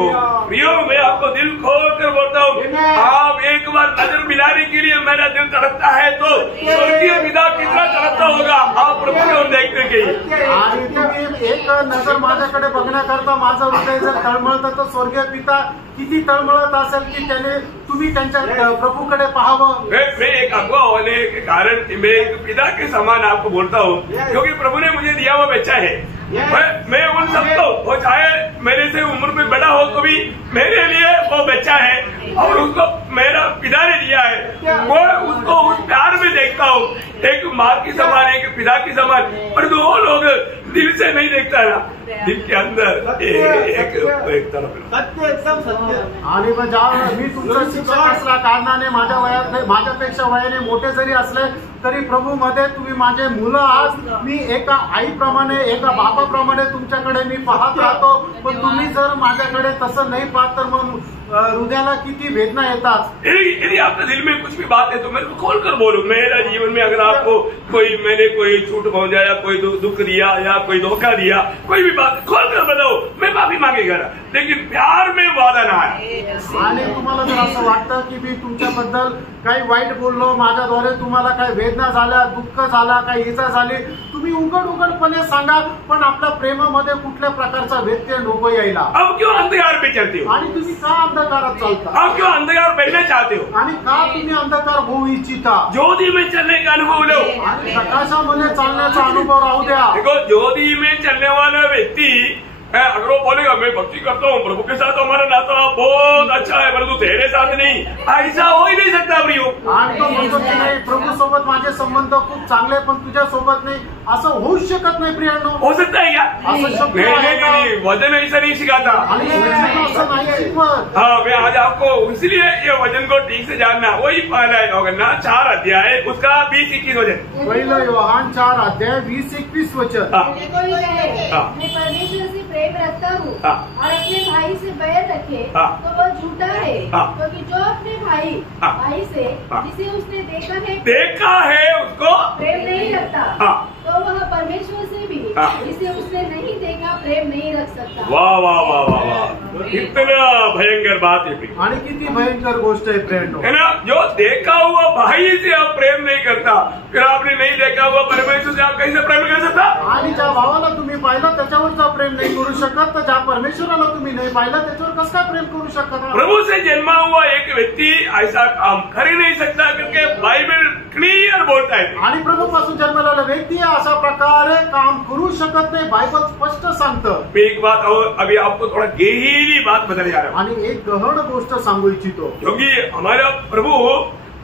प्रियो मैं आपको दिल खोल कर बोलता हूँ, आप एक बार नजर मिलाने के लिए मेरा दिल तड़पता है तो स्वर्गीय पिता कितना तड़पता होगा आप प्रभू को देखने के लिए। आणि तुम्ही एक नजर माझ्याकडे बघण्याकरता माझं हृदय जर तळमळतं तर स्वर्गीय पिता किती तळमळत असेल की त्याने तुम्ही त्यांच्या प्रभूकडे पाहावं। मैं एक अगुआ होने के कारण मैं एक पिता के समान आपको बोलता हूँ, क्योंकि प्रभु ने मुझे दिया हुआ बच्चा है। मैं उन सबको, वो चाहे मेरे से उम्र में बड़ा हो तो भी मेरे लिए वो बच्चा है और उसको मेरा पिता ने दिया है। मैं उसको उस प्यार में देखता हूँ, एक माँ की समान एक पिता की समान। पर दो लोग दिल से नहीं देखता ना, दिल के अंदर एक तरफ सत्य एकदम सत्य। आणि मी तुमचा शिक्षक असल्या कारणाने माझ्यापेक्षा वयाने मोठे जरी असले तरी प्रभू मध्ये तुम्ही माझे मुलं आहात। मी एका आईप्रमाणे एका बापाप्रमाणे तुमच्याकडे मी पाहत राहतो पण तुम्ही जर माझ्याकडे तसं नाही पाहत तर मग हृदयाला किती वेदना येतात। यदि आपके दिल में कुछ भी बात है तो मेरे को खोल कर बोलो। मेरा जीवन में अगर आपको मैंने कोई झूठ पहुंचाया, कोई दुख दिया या कोई धोखा दिया, कोई भी बात खोल कर बताओ, मैं माफी मांगेगा, लेकिन प्यार में वादा ना है। आणि तुम्हाला जर असं वाटतं की मी तुमच्याबद्दल काही वाईट बोललो, माझ्याद्वारे तुम्हाला काही वेदना झाल्या, दुःख झाला, काही इजा झाली, तुम्ही उघडपणे सांगा पण आपल्या प्रेमामध्ये कुठल्या प्रकारचा व्यत्यय नको यायला। अब क्यों अंधकार में चलते हो? आणि तुम्ही का अंधकारात चालता? आप क्यों अंधकार बनना चाहते हो? आणि का तुम्ही अंधकार होऊ इच्छिता? ज्योति में चलने का अनुभव लो, प्रकाशामध्ये चालण्याचा अनुभव राहू द्या। देखो ज्योति में चलने वाला व्यक्ति अगर वो बोलेगा मैं भक्ति करता हूँ, प्रभु के साथ हमारा नाता बहुत अच्छा है, परंतु तेरे साथ नहीं, ऐसा हो ही नहीं सकता प्रियो। आणि तो म्हणतो की नाही प्रभू सोबत माझे संबंध खूप चांगले पण तुझ्या सोबत नाही, असं होऊच शकत नाही प्रियांनो। हो सकता है क्या? असं शक्य आहे का? नहीं, वचन ऐसा नहीं सिखाता। आणि वचन असं नाही शिकवत। हाँ, मैं आज आपको इसलिए ये वचन को ठीक से जानना, वही पहला योगन्ना 4 अध्याय उसका 20-21 वचन। पहिलं योहान 4 अध्याय 20-21 वचन। कोई कहे मैं परमेश्वर से प्रेम रखता हूँ और अपने भाई से बैर रखे तो वह झूठा है, क्योंकि जो अपने भाई से जिसे उसने देखा है उसको प्रेम नहीं रखता, तो वह परमेश्वर से भी जिसे उसने नहीं देखा प्रेम नहीं रख सकता। वाह वाह वाह वाह वाह, कितना भयंकर बात है प्रिय। आणि किती भयंकर गोष्ट आहे प्रियांनो, है ना? जो देखा हुआ भाई से आप प्रेम नहीं करता, फिर आपने नहीं देखा हुआ परमेश्वर से आप कैसे प्रेम कर सकता? आणि ज्या भावाला तुम्ही पाहिलं त्याच्यावरचा प्रेम नाही करू शकत, तर ज्या परमेश्वराला तुम्ही नाही पाहिलं त्याच्यावर कसं काय प्रेम करू शकता? प्रभु से जन्मा हुआ एक व्यक्ति ऐसा काम कर ही नहीं सकता, क्योंकि बाइबल क्लियर बोलता है। आणि प्रभूपासून जन्मलेला व्यक्ती अशा प्रकारे काम करू शकत नाही, बायबल स्पष्ट सांगतं। मैं एक बात और अभी आपको थोड़ा गहरी बात बताने जा रहा हूँ, आणि एक गहन गोष्ट सांगू इच्छितो, क्योंकि हमारा प्रभु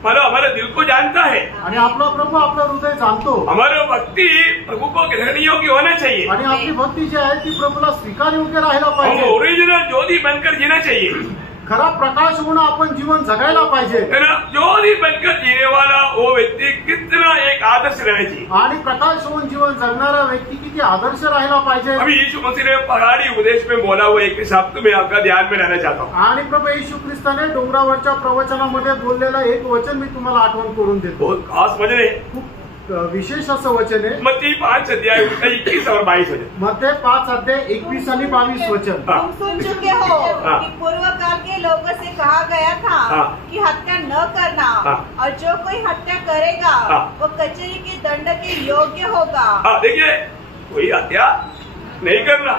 हमारा दिल को जानता है, आणि आपला प्रभू आपलं हृदय जाणतो। हमारा भक्ति प्रभु को ग्रहण योग्य होना चाहिए, आणि आपली भक्ती जी आहे ती प्रभूला स्वीकार योग्य राहायला हम पाहिजे। ओरिजिनल ज्योति बनकर जीना चाहिए, खरा प्रकाश म्हणून आपण जीवन जगायला पाहिजे। है ना? ज्योति बनकर जीने वाला वो व्यक्ति कितना एक आदर्श रहना चाहिए। आणि प्रकाश होऊन जीवन जगणारा व्यक्ती किती आदर्श राहायला पाहिजे। अभी यीशु मसीह ने पहाड़ी उपदेश में बोला हुआ एक शब्द में आपका ध्यान में रहना चाहता हूँ। आणि प्रभू येशू ख्रिस्ताने डोंगरावरच्या प्रवचनामध्ये बोललेला एक वचन मी तुम्हाला आठवण करून देतो। बहुत खास वचन है, खूप विशेष असं वचन आहे। मत्ती 5 अध्याय उसका 21 और 22 वचन। मध्ये 5 अध्याय 21 आणि 22 वचन। तुम सुन चुके हो कि पूर्व काल के लोगों से कहा गया था कि हत्या न करना, और जो कोई हत्या करेगा वो कचहरी के दंड के योग्य होगा। देखिए, कोई हत्या नहीं करना,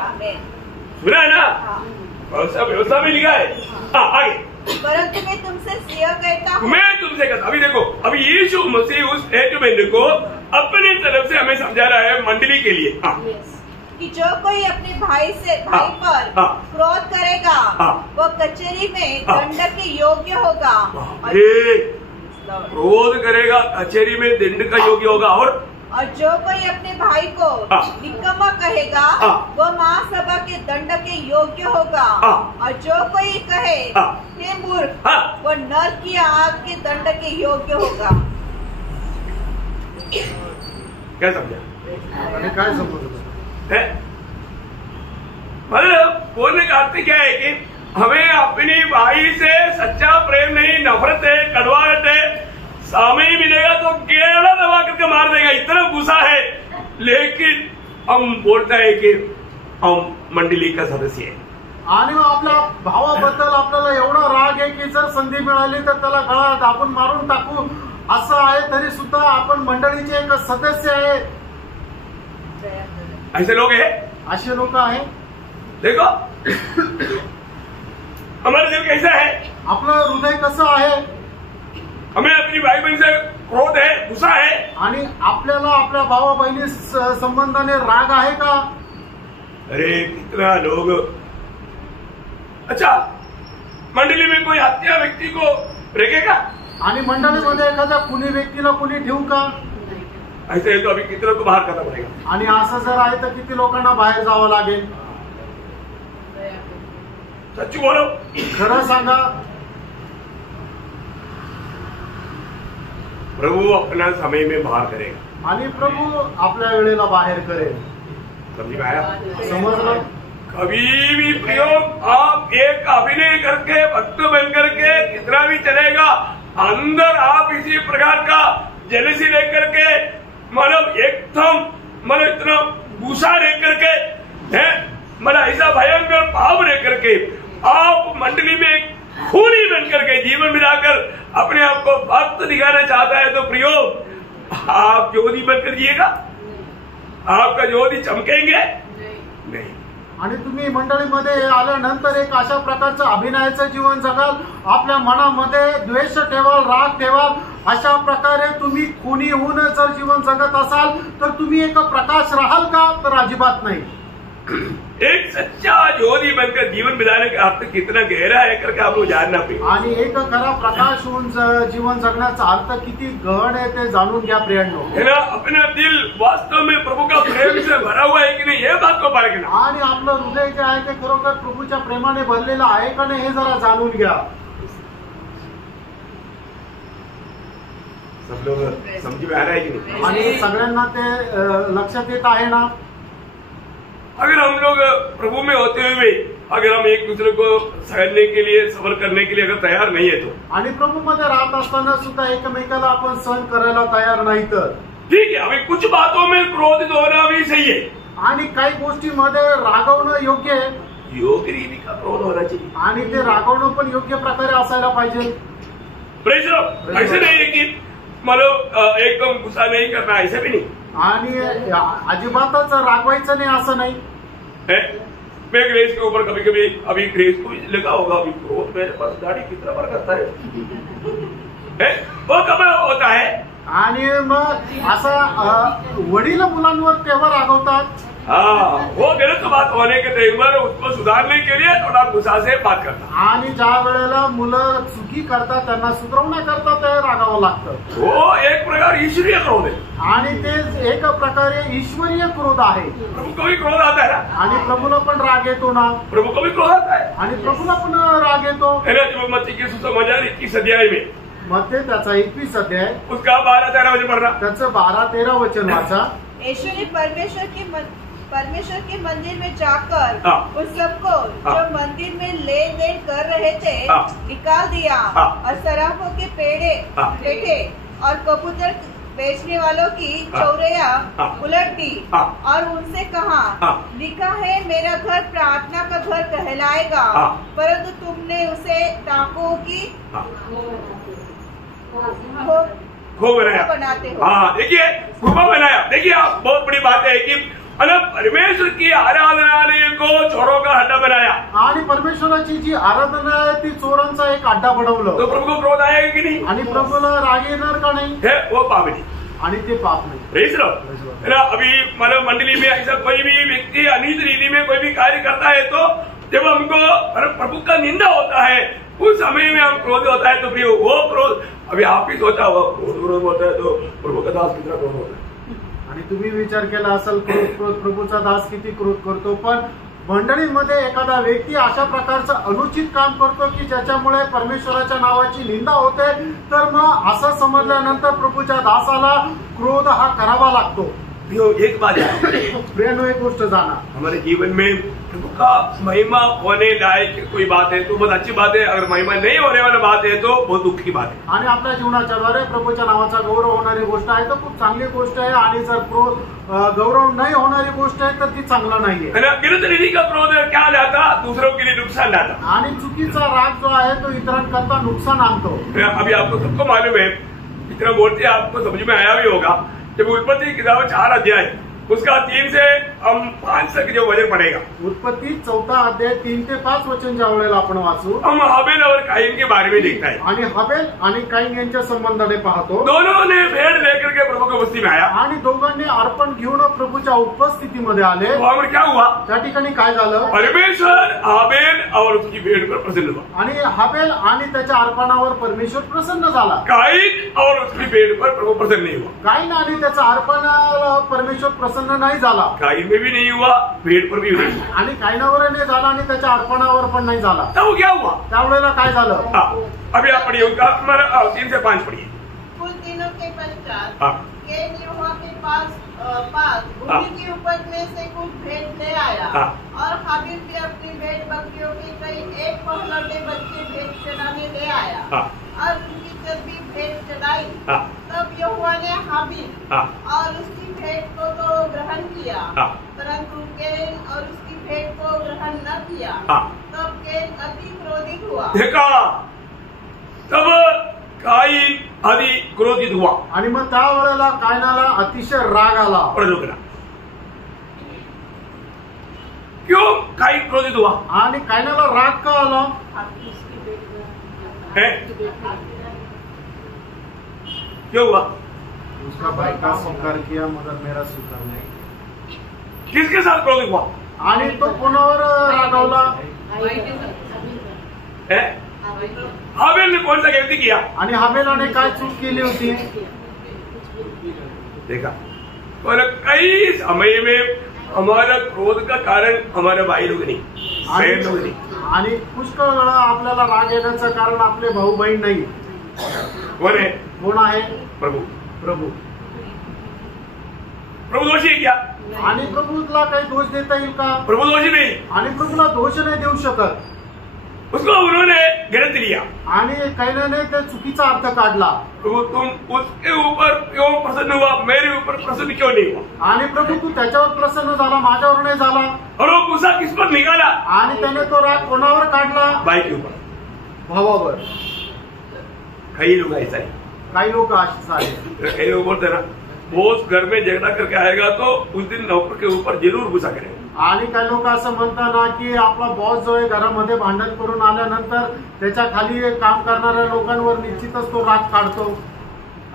सुना है ना? व्यवस्था में लिखा है। आगे, परंतु मैं तुमसे यह कहता हूँ, मैं तुमसे कहता, अभी देखो, अभी यीशु मसीह उस हेतुबंध को अपनी तरफ से हमें समझा रहा है मंडली के लिए, कि जो कोई अपने भाई पर क्रोध करेगा वो कचहरी में दंड के योग्य होगा। क्रोध करेगा कचहरी में दंड का योग्य होगा। और जो कोई अपने भाई को निकम्मा कहेगा वो महासभा के दंड के योग्य होगा। और जो कोई कहे हे मूर्ख वो नरक की आग के दंड के योग्य होगा। क्या समझा? काय समजलं? मतलब बोलने का अर्थ क्या है कि हमें अपनी भाई से सच्चा प्रेम नहीं, नफरत है, कड़वाहट है, समय मिलेगा तो गेड़ा दबा करके मार देगा, इतना गुस्सा है, लेकिन हम बोलता है कि हम मंडली का सदस्य है। आणि मग आपल्या भावाबद्दल आपल्याला एवढा राग आहे की जर संधी मिळाली तर त्याला गळा आपण मारून टाकू असं आहे, तरी सुद्धा आपण मंडळीचे एक सदस्य आहे। ऐसे लोग हैं, असे लोक आहे। देखो हमारा दिल कैसा है, आपलं हृदय कसं आहे, हमें अपनी भाई बहन से क्रोध है, गुस्सा है, आणि आपल्याला आपल्या भावा बहिणी संबंधाने राग आहे का? अरे कितना लोग, अच्छा मंडली में कोई हत्या व्यक्ति को रेखेगा? आणि मंडळीमध्ये एखाद्या कुणी व्यक्तीला कुणी ठेवू का? ऐसे है तो अभी कितना को बाहर करना पड़ेगा। आणि असं जर आहे तर किती लोकांना बाहेर जावं लागेल? सच्ची बोलो, खरं सांगा। प्रभु अपना समय में बाहर करेगा, आणि प्रभु आपल्या वेळेला बाहेर करेल। समझ में आया? समजलं? कभी भी प्रयोग आप एक अभिनय करके भक्त बन करके कितना भी चलेगा, अंदर आप इसी प्रकार का जेलसी लेकर के, मतलब एकदम मतलब इतना गुस्सा लेकर के है, मतलब ऐसा भयंकर भाव लेकर के आप मंडली में एक खूनी बन करके जीवन मिलाकर अपने आप को भक्त दिखाना चाहता है, तो प्रियो आप ज्योति बनकर जिएगा? आपका ज्योति चमकेंगे? नहीं। आणि तुम्ही मंडळीमध्ये आल्यानंतर एक अशा प्रकारचं अभिनयाचं जीवन जगाल, आपल्या मनामध्ये द्वेष ठेवाल, राग ठेवाल, अशा प्रकारे तुम्ही खुनी होऊन जर जीवन जगत असाल तर तुम्ही एक प्रकाश राहाल का? तर अजिबात नाही। एक सच्चा ज्योति बनकर जीवन बिताने का अर्थ कितना गहरा है करके आप लोग जानना पाहिजे। आणि एक खरा प्रकाश होऊन जीवन जगण्याचा अर्थ किती गहन आहे ते जाणून घ्या प्रियांनो। है ना, अपना दिल वास्तव में प्रभु का प्रेम से भरा हुआ है कि नहीं, ये बात को परखना। आणि आपलं हृदय जे आहे ते खरोखर प्रभूच्या प्रेमाने भरलेलं आहे का नाही हे जरा जाणून घ्या। सब लोग समझ में आ रहा है कि नहीं? आणि सगळ्यांना ते लक्षात येत आहे ना। अगर हम लोग प्रभु में होते हुए अगर हम एक दूसरे को सहने के लिए, सबर करने के लिए अगर तैयार नहीं है तो, आणि प्रभू मध्ये राहत असताना सुद्धा एकमेकाला आपण सहन करायला तयार नाही तर ठीक है। अभी कुछ बातों में क्रोधित होना भी सही है, आणि काही गोष्टीमध्ये रागवणं योग्य आहे, योग्य रीति का क्रोध होना चाहिए, आणि ते रागवणं पण योग्य प्रकारे असायला पाहिजे। Praise Lord. ऐसे नहीं है कि मतलब एकदम गुस्सा नहीं करना, ऐसे भी नहीं। आणि अजिबातच रागवायचं नहीं असं नहीं है। मैं ग्रेस के ऊपर कभी कभी, अभी ग्रेस को लगा होगा, अभी क्रोध मेरे पास दाढ़ी कितना बार करता है वो कब होता है। आणि मग असं वडील मुलांवर तेव्हा रागवतात। हाँ, वो गलत बात होने के टाइम पर उसको सुधारने के लिए थोडा गुस्सा से बात करता। आणि ज्या वेळेला मुलं चुकी करतात त्यांना सुधारण्याकरता ते रागावं लागतं। वो एक प्रकार ईश्वरीय क्रोध है, आणि ते एक प्रकारे ईश्वरीय क्रोध आहे। प्रभु को भी क्रोध आता है ना, आणि प्रभूला पण राग येतो ना, प्रभु को भी क्रोध आता है। आणि प्रभूला पण राग येतो। है ना, जो मत्ती की सुसमाचार 21 अध्याय में मध्ये त्याचा 21 अध्याय उसका 12-13 वचन पढ़ना, त्याचं 12-13 वचन वाचा। यीशु ने परमेश्वर के मंदिर में जाकर उन सबको जो मंदिर में लेन देन कर रहे थे निकाल दिया, और सराफों के पेड़े और कबूतर बेचने वालों की चौरैया उलट दी, और उनसे कहा, लिखा है मेरा घर प्रार्थना का घर कहलाएगा, परंतु तुमने उसे डाकुओं की खो बनाते हो। हाँ, देखिए खूबा बनाया। देखिए आप, बहुत बड़ी बात है कि परमेश्वर की आराधनालय को चोरों का अड्डा बनाया, आणि परमेश्वराची जी आराधना आहे ती चोरांचा एक अड्डा बनवलं। तो प्रभु को क्रोध आएगा कि नहीं, आणि प्रभूला राग येणार का नाही, है वो पाप नहीं, आणि ते पाप नाही। Praise Lord. है ना, अभी मानव मंडली में ऐसा कोई भी व्यक्ति अनित रीति में कोई भी कार्य करता है तो जब हमको प्रभु का निंदा होता है उस समय में हम क्रोध होता है, तो फिर वो क्रोध, अभी आप ही सोचा हुआ क्रोध होता है तो प्रभु का दास कितना क्रोध होता है। आणि तुम्ही विचार केला असेल क्रोध प्रभूचा दास किती क्रोध करतो, पण मंडळीमध्ये एखादा व्यक्ती अशा प्रकारचं अनुचित काम करतो की ज्याच्यामुळे परमेश्वराच्या नावाची निंदा होते, तर मग असं समजल्यानंतर प्रभूच्या दासाला क्रोध हा करावा लागतो। एक बात प्रियानो, एक गोष्ट जाना, हमारे जीवन में प्रभु का महिमा होने लायक कोई बात है तो बहुत अच्छी बात है, अगर महिमा नहीं होने वाली बात है तो बहुत दुख की बात है। आणि आपल्या जीवनाच्या द्वारे प्रभूच्या नावाचा गौरव होणारी गोष्ट आहे तर खूप चांगली गोष्ट आहे, आणि जर गौरव नाही होणारी गोष्ट आहे तर ती चांगला नाहीये। गलत रीति का क्रोध क्या लाता, दूसरों के लिए नुकसान लाता, आणि चुकीचा राग जो आहे तो इतरांकरता नुकसान आणतो। अभी आपको सबको मालूम है, इतना बोलते आपको समझ में आया भी होगा, जब उत्पत्ति की किताब 4 अध्याय उसका 3 से हम 5 तक जो वचन पड़ेगा, उत्पत्ति 4 अध्याय 3 ते 5 वचन ज्या वेळेला आपण वाचू, हम हबेल और कायीन के बारे में देखता है। आणि हबेल आणि कायीन यांच्या संबंधाने पाहतो। दोनों ने भेड़ लेकर के प्रभु की उपस्थिति में आया, आणि दोघांनी अर्पण घेऊन प्रभूच्या उपस्थितीमध्ये आले। वहां पर क्या हुआ, त्या ठिकाणी काय झालं, परमेश्वर हबेल और उसकी भेड़ पर प्रसन्न हुआ, आणि हबेल आणि त्याच्या अर्पणावर परमेश्वर प्रसन्न झाला। कायीन और उसकी भेड़ पर प्रभु प्रसन्न नहीं हुआ, कायीन आणि त्याच्या अर्पणाला परमेश्वर प्रसन्न नाही झाला, कायीन में भी नहीं हुआ, भेड़ पर भी नहीं हुआ, आणि कायीनावर नाही झाला आणि त्याच्या अर्पणावर पण नाही झाला। तब क्या हुआ, त्यावेळेला काय झालं, अभी आप पढ़िए उनका, हमारा 3 से 5 पढ़िए। कुछ दिनों के पश्चात कैन यहोवा के पास भूमि की उपज में से कुछ भेंट ले आया, और हाबिल भी अपनी भेड़ बकरियों के कई एक पहलौठे बच्चे भेंट चढ़ाने ले आया, और उनकी जब भी भेंट चढ़ाई तब यहोवा ने हाबिल और उसकी भेंट को तो ग्रहण किया, परंतु कैन और उसकी भेंट को ग्रहण न किया। तब कैन अति क्रोधित हुआ। देखा, तब कायीन अति क्रोधित हुआ, आणि मग त्यावेळेला कायनाला अतिशय राग आला। क्यों कायीन क्रोधित हुआ, आणि कायनाला राग का आला, क्यों हुआ, उसका भाई का स्वीकार किया मगर मेरा स्वीकार नहीं। किसके साथ क्रोधित हुआ, आणि तो कोणावर रागावला? हाबेल ने कौन सा गलती किया? आणि हाबेलाने काय चूक केली होती? देखा, और कई समय में हमारा क्रोध का कारण हमारे भाई लोग नहीं, बहन लोग नहीं, आणि पुष्कळ वेळा आपल्याला राग येण्याचं कारण आपले भाऊ बहीण नाही. कौन है? कोण आहे? प्रभु. प्रभू. प्रभु दोषी है क्या? आणि प्रभूला काही दोष देता येईल का? प्रभु दोषी नहीं. आणि प्रभूला दोष नाही देऊ शकत. उसको उन्होंने गलत लिया आणि कैनाने त्या चुकीचा अर्थ काढला. प्रभु तुम उसके ऊपर क्यों प्रसन्न हुआ, मेरे ऊपर प्रसन्न क्यों नहीं हुआ? आणि प्रभू तू त्याच्यावर प्रसन्न झाला, माझ्यावर नाही झाला. और वो गुस्सा किस पर निकाला? आणि त्याने तो राग कोणावर काढला? भाई के ऊपर, भावावर. कई लोग ऐसा है. काही लोक अशीच आहेत. कई लोग बोलते ना, बॉस घर में झगड़ा करके आएगा तो उस दिन नौकर के ऊपर जरूर गुस्सा करेगा. आणि काही लोक असं म्हणतात ना की आपला बॉस जो आहे घरामध्ये भांडण करून आल्यानंतर त्याच्या खाली काम करणाऱ्या लोकांवर निश्चितच तो राग काढतो.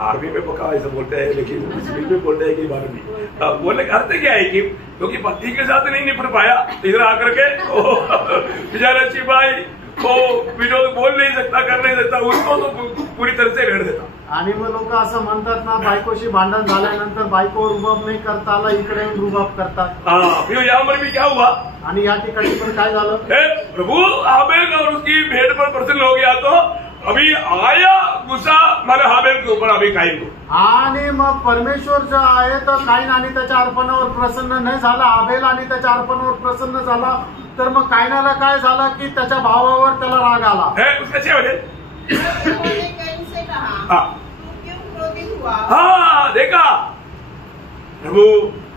आर्मी में पका ऐसा बोलते हैं, लेकिन सिविल में बोलते हैं कि बारहवीं बोलने का अर्थ क्या है कि क्योंकि पति के साथ नहीं निपट पाया इधर आकर के बेचारा सिपाही वो विरोध बोल नहीं सकता, कर नहीं सकता, उसको तो पूरी तरह से रेड़ देता. आणि मग लोक असं म्हणतात ना बायकोशी भांडण झाल्यानंतर बायकोवर रुबाब नाही करता आला, इकडे रुबाब करतात. यहाँ पर भी क्या हुआ? आणि या ठिकाणी पण काय झालं? प्रभु हाबेल और उसकी भेंट पर प्रसन्न हो गया तो अभी आया गुस्सा हमारे हाबेल के ऊपर, अभी कायम को. आणि मग परमेश्वर जो आहे तर काईन आणि त्याच्या अर्पणावर प्रसन्न नाही झाला, हाबेल आणि त्याच्या अर्पणावर प्रसन्न झाला. तर मग कायनाला काय झालं की त्याच्या भावावर त्याला राग आला. कसे वजह? कैन से कहा, तू क्यों क्रोधित हुआ? हाँ देखा, प्रभु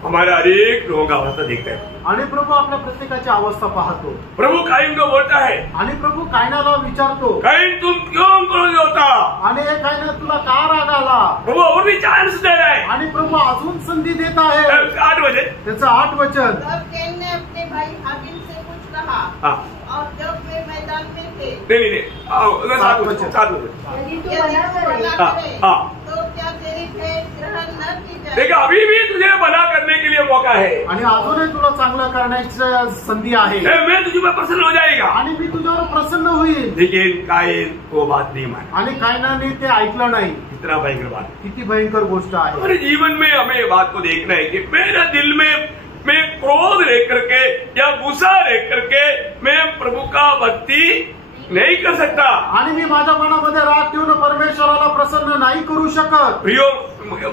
हमारा हरेक लोगों का अवस्था देखता है. आणि प्रभू आपल्या प्रत्येकाची अवस्था पाहतो. प्रभु कायम को बोलता है, आणि प्रभू कायनाला विचारतो, कायम तुम क्यों क्रोधित होता? आणि हे कायना तुला का राग आला? प्रभु और भी चांस दे रहा है. आणि प्रभू अजून संधी देत आहे. 8 वजह. त्याचं 8 वचन. तब कैन ने अपने भाई हाबिल से कुछ कहा, हाँ. और जब वे मैदान में थे, नहीं 7 वजह. यदि तू भला करे तो क्या तेरी भेंट ग्रहण न की जाए? देखा, अभी भी तुझे भला करने के लिए मौका है. आणि अजूनही तुला चांगलं करण्याची संधी आहे. मैं तुझे पर प्रसन्न हो जाएगा. आणि मी तुझ्यावर प्रसन्न होईल. लेकिन कायन वो बात नहीं मानी. आणि कायनाने ते ऐकलं नाही. इतना भयंकर बात. किती भयंकर गोष्ट आहे. हमारे जीवन में हमें ये बात को देखना है कि मेरे दिल में मैं क्रोध रह करके या गुस्सा रह करके मैं प्रभु का भक्ति नहीं कर सकता. आणि मी माझ्या मनामध्ये राग ठेवून परमेश्वराला प्रसन्न नाही करू शकत. प्रियो,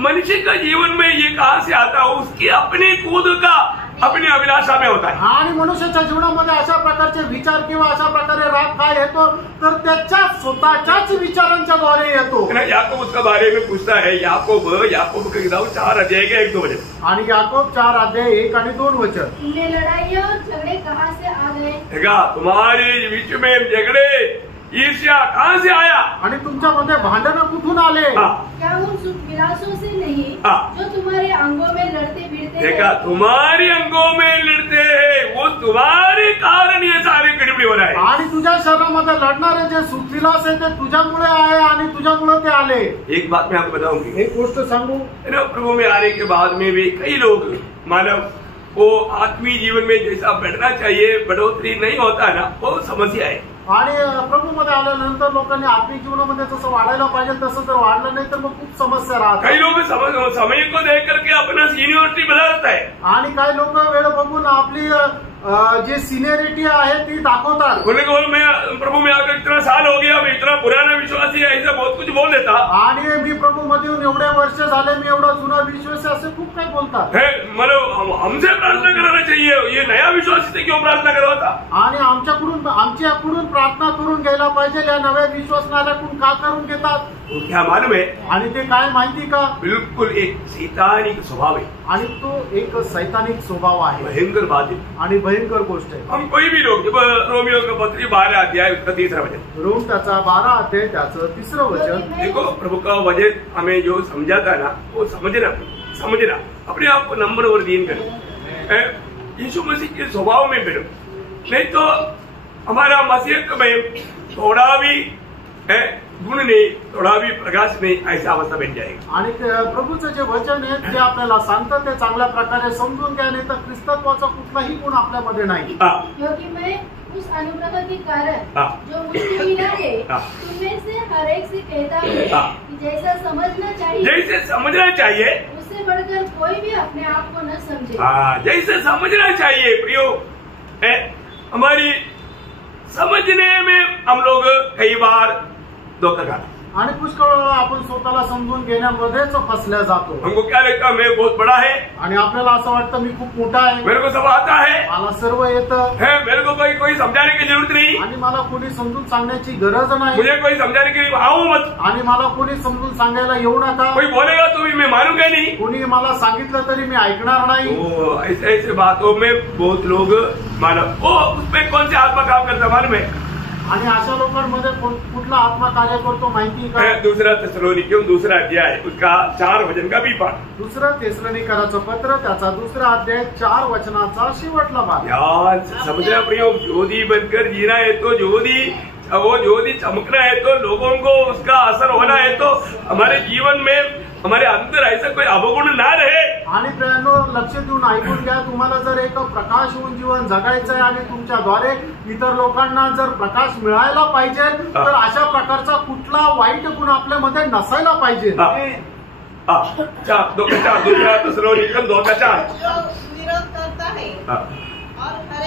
मनुष्य का जीवन में ये कहां से आता है? उसकी अपनी खुद का अपनी अभिलाषा में होता है. आणि मनुष्याच्या जीवनामध्ये अशा प्रकारचे विचार किंवा अशा प्रकारे राग काय येतो तर त्याच्या स्वतःच्याच विचारांच्या द्वारे येतो. याकूब उसका बारे में पूछता है. याकूब की किताब 4 अध्याय के 1-2 वचन. आणि याकूब 4 अध्याय 1 आणि 2 वचन. इनमें लड़ाइयाँ और झगड़े कहाँ से आ गए? तुम्हारे बीच में झगड़े ईर्ष्या कहाँ से आया? आणि तुमच्यामध्ये भांडणं कुठून आले? क्या उन सुख विलासों से नहीं जो तुम्हारे अंगों में लड़ते भिड़ते देखा, तुम्हारे अंगों में लड़ते हैं, वो तुम्हारे कारण ये सारे गड़बड़ी हो रहा है. आणि तुझ्या शरीरामध्ये लढणारे जे सुखविलास आहे ते तुझ्यामुळे आहे आणि तुझ्यामुळे ते आले. एक बात मैं आपको बताऊंगी. एक गोष्ट सांगू. प्रभु में आने के बाद में भी कई लोग मानव वो आत्मीय जीवन में जैसा बढ़ना चाहिए बढ़ोतरी नहीं होता ना, वो समस्या है. आणि प्रभूमध्ये आल्यानंतर लोकांनी आत्मिक जीवनामध्ये जसं वाढायला पाहिजे तसं जर वाढलं नाही तर मग खूप समस्या राहतात. काही लोक समय को देख करके अपना सीनियरिटी बदलता है. आणि काही लोक वेळ बघून आपली जे सिनियरिटी आहे ती दाखवतात. बोले को मैं प्रभु में आकर इतना साल हो गया, मैं इतना पुराना विश्वासी है, ऐसा बहुत कुछ बोल देता. आणि मी प्रभू मध्ये येऊन एवढे वर्ष झाले, मी एवढा जुना विश्वासी असे खूप काही बोलतात. मतलब हमसे प्रार्थना कराना चाहिए, ये नया विश्वासी से क्यों प्रार्थना करवाता? आणि आमच्याकडून प्रार्थना करून घ्यायला पाहिजे, या नव्या विश्वासणाऱ्याकडून का करून घेतात? क्या मालूम है? आणि ते काय माहिती का? बिल्कुल एक सैतानिक स्वभाव है. आणि तो एक सैतानिक स्वभाव आहे. भयंकर बात है आणि भयंकर गोष्ट आहे. हम कोई भी लोग, रोमियो का पत्री 12 अध्याय उसका 3रा वचन. रोम त्याचा 12 अध्याय त्याचं 3रं वचन. देखो, प्रभु का वचन हमें जो समझाता ना वो समझना अपने आप को नंबर और दीन करो, यीशु मसीह के स्वभाव में फिरो. नहीं तो हमारा मसीह में थोड़ा भी गुण नहीं, थोड़ा भी प्रकाश नहीं, ऐसा अवस्था बन जाएगा। आणि प्रभूचं जे वचन आहे ते आपल्याला सांगतं ते चांगल्या प्रकारे समजून घ्या, नाही तर ख्रिस्तत्वाचा कुठलाही गुण आपल्यामध्ये नाही। क्योंकि मैं उस अनुग्रह के कारण जो मुझे मिला है तुममें से हर एक से कहता हूँ कि जैसा समझना चाहिए उससे बढ़कर कोई भी अपने आप को न समझे। जैसे समझना चाहिए प्रियो, हमारी समझने में हम लोग कई बार धोखा खाते आणि पुष्कळ वेळा आपण स्वतःला समजून घेण्यामध्येच फसल्या जातो। हमको क्या लगता है मैं बहुत बड़ा है, आणि आपल्याला असं वाटतं मी खूप मोठा आहे, मेरे को सब आता है, मला सर्व येतं है, मेरे को कोई समझाने की जरूरत नहीं, आणि मला कोणी समजून सांगण्याची गरज नाही, मुझे कोई समझाने के लिए आओ मत, आणि मला कोणी समजून सांगायला येऊ नका, कोई बोलेगा तो भी मैं मानूंगा नहीं, कोणी मला सांगितलं तरी मी ऐकणार नाही। ऐसे ऐसे बातों में बहुत लोग मानव उसमें कौन से आत्मा काम करता मालूम है? आणि अशा लोकांमध्ये कुठला आत्मा कार्य करतो माहिती का? दूसरा थिस्सलुनीकियों दूसरा अध्याय उसका 4 वचन का भी पाठ, दुसरं थिस्सलुनीकराचं पत्र त्याचा 2रा अध्याय 4 वचनाचा शेवटला भाग। यार समझना प्रयोग, ज्योति बनकर जीना है तो ज्योति चमकना है तो लोगों को उसका असर होना है तो हमारे जीवन में हमारे अंदर ऐसा कोई अवगुण ना रहे। आणि प्रियांनो लक्ष देऊन ऐकून घ्या, तुम्हाला जर एक प्रकाश होऊन जीवन जगायचं आहे आणि तुमच्याद्वारे इतर लोकांना जर प्रकाश मिळायला पाहिजे तर अशा प्रकारचा कुठला वाईट गुण आपल्यामध्ये नसायला पाहिजे। दूसरा थिस्सलुनीकियों 2:4 जो विरोध करता है और हर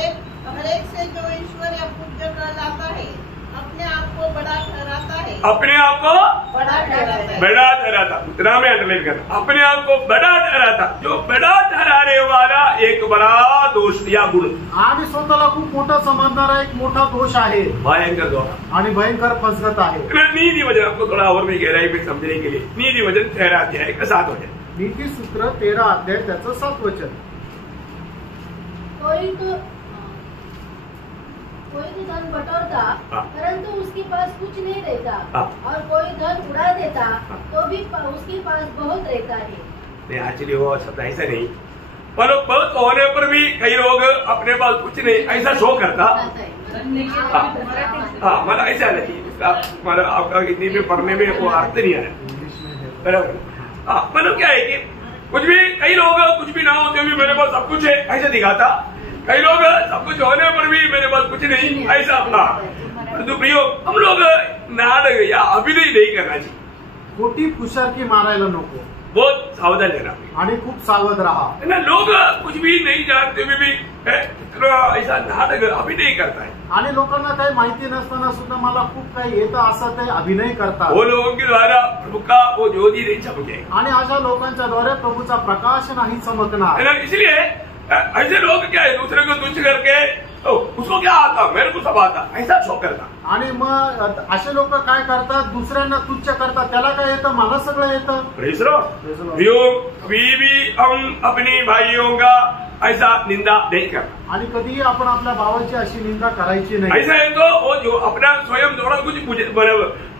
एक से जो ईश्वर या पूज्य कहलाता है अपने आप को बड़ा ठहराता है, अपने आप को बड़ा ठहराता, इतना में अंडरलाइन करना, अपने आप को बड़ा ठहराता, जो बड़ा ठहराने वाला एक बड़ा दोष या गुण, आणि स्वतःला खूप मोठा समजणारा एक मोठा दोष आहे, भयंकर दोष आणि भयंकर फसगत आहे। नीति वचन आपको थोड़ा और भी गहराई में समझने के लिए, नीति वचन 13 अध्याय का 7 वचन, नीति सूत्र 13 अध्याय त्याचं 7 वचन। कोई तो धन बटोरता परंतु उसके पास कुछ नहीं रहता, और कोई धन उड़ा देता तो भी उसके पास बहुत रहता है। नहीं एक्चुअली वो शब्द ऐसा नहीं, पर बहुत होने पर भी कई लोग अपने पास कुछ नहीं ऐसा शो करता। मतलब ऐसा नहीं, मतलब आपका हिंदी में पढ़ने में वो अर्थ नहीं आया बराबर। मतलब क्या है कि कुछ भी कई लोग कुछ भी ना होते भी मेरे पास सब कुछ है ऐसा दिखाता, कई लोग सब कुछ होने पर भी मेरे पास कुछ नहीं ऐसा। परंतु प्रयोग हम लोग नाटक या अभिनय नहीं करना चाहिए, खोटी फुशारकी मारायला नको, बहुत सावधान रहना आणि खूप सावध राहा। ना लोग कुछ भी नहीं जानते भी ऐसा नाटक अभिनय करता है, आणि लोकांना काही माहिती नसताना सुद्धा मला खूप काही येतं असं ते अभिनय करतात। वो लोगों के द्वारा प्रभु का वो ज्योति नहीं चमके, आणि अशा लोकांच्या द्वारे प्रभूचा प्रकाश नाही चमकणार। इसलिए ऐसे लोग क्या है दूसरे को तुच्छ करके उसको क्या आता मेरे को सब आता ऐसा शो करता, आणि मग असे लोक काय करतात दुसऱ्यांना तुच्छ करतात, त्याला काय येतं मला सगळं येतं। कभी भी हम अपनी भाइयों का ऐसा निंदा नहीं करना, आणि कधीही आपण आपल्या भावाची अशी निंदा करायची नाही। ऐसा है तो वो जो अपना स्वयं थोड़ा कुछ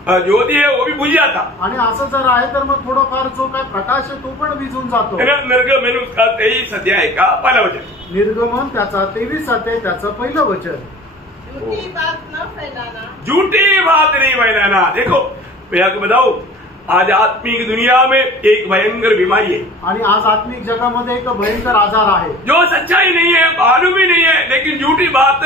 ज्योति है वो भी बुझ जाता, आणि असं जर आहे तर मग थोडंफार जो काय प्रकाश आहे तो पण विझून जातो। निर्गमन उसका 23 अध्याय का 1 वचन, निर्गमन त्याचा 23 अध्याय त्याचं 1 वचन, झूठी बात न फैलाना, झूठी बात नहीं फैलाना। देखो मैं आपको बताऊं आज आत्मिक दुनिया में एक भयंकर बीमारी है, आणि आज आत्मिक जगामध्ये एक भयंकर आजार आहे जो सच्चाई नहीं है मालूम भी नहीं है लेकिन झूठी बात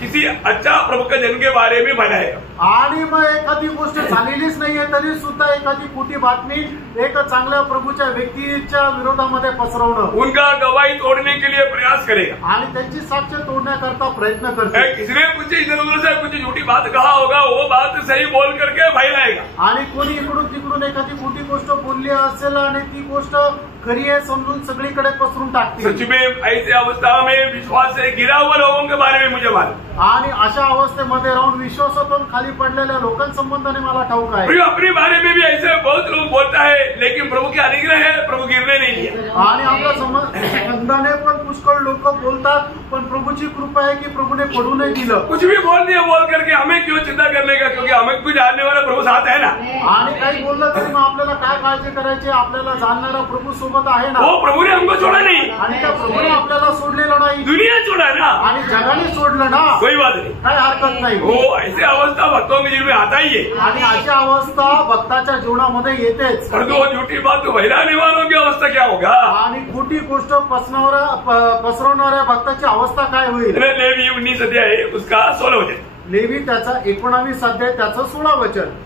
किसी अच्छा प्रभु के जन के बारे में बनाएगा, आणि मग एखादी गोष्ट झालेलीच नाहीये तरी सुद्धा एखादी खोटी बातमी एक चांगल्या प्रभूच्या व्यक्तीच्या विरोधामध्ये पसरवणं, उनका गवाही तोड़ने के लिए प्रयास करेगा, आणि त्यांची साक्ष तोडण्याकरता प्रयत्न करते। किसने कुछ इधर उधर से कुछ झूठी बात कहा होगा वो बात सही बोल करके फैलाएगा, आणि कोणी इकडून तिकडून एखादी खोटी गोष्ट बोलली असेल आणि ती गोष्ट खरी आहे समजून सगळीकडे पसरून टाकते। सच में ऐसी अवस्था में विश्वास से गिरा हुआ लोगों के बारे में मुझे मालूम, आणि अशा अवस्थेमध्ये राहून विश्वासातून खाली पडलेल्या लोकांसंबंधाने मला ठाऊक आहे। अपने बारे में भी ऐसे बहुत लोग बोलता है लेकिन प्रभु के अनुग्रह है प्रभु गिरने नहीं दिया, आणि आपल्या संबंधाने पण पुष्कळ लोक बोलतात पण प्रभूची कृपा आहे की प्रभूने पडू नाही दिलं, कुछ भी बोल दिया बोल करके हमें क्यों चिंता करने का क्योंकि हमें कुछ जानने वाला प्रभु साथ है ना, आणि काही बोललं तरी मग आपल्याला काय काळजी करायची, आपल्याला जाणणारा प्रभू सोबत आहे ना, वो प्रभु ने हमको छोड़ा नहीं, आणि त्या प्रभूने आपल्याला सोडलेलं नाही दुनिया छोड़ा ना, आणि जगाने सोडलं ना, कोई बात नहीं। काय हरकत नाही. वो ऐसी अवस्था भक्तों के जीवन में आता ही है, आणि अशी अवस्था भक्ताच्या जीवनामध्ये येतेच. परंतु वो झूठी बात तो फैलाने वालों की अवस्था क्या होगा? आणि खोटी गोष्ट पसरवणाऱ्या भक्ताची अवस्था काय होईल? लेवी 19 अध्याय उसका 16 वचन, लेवी त्याचा 19 अध्याय त्याचं 16 वचन.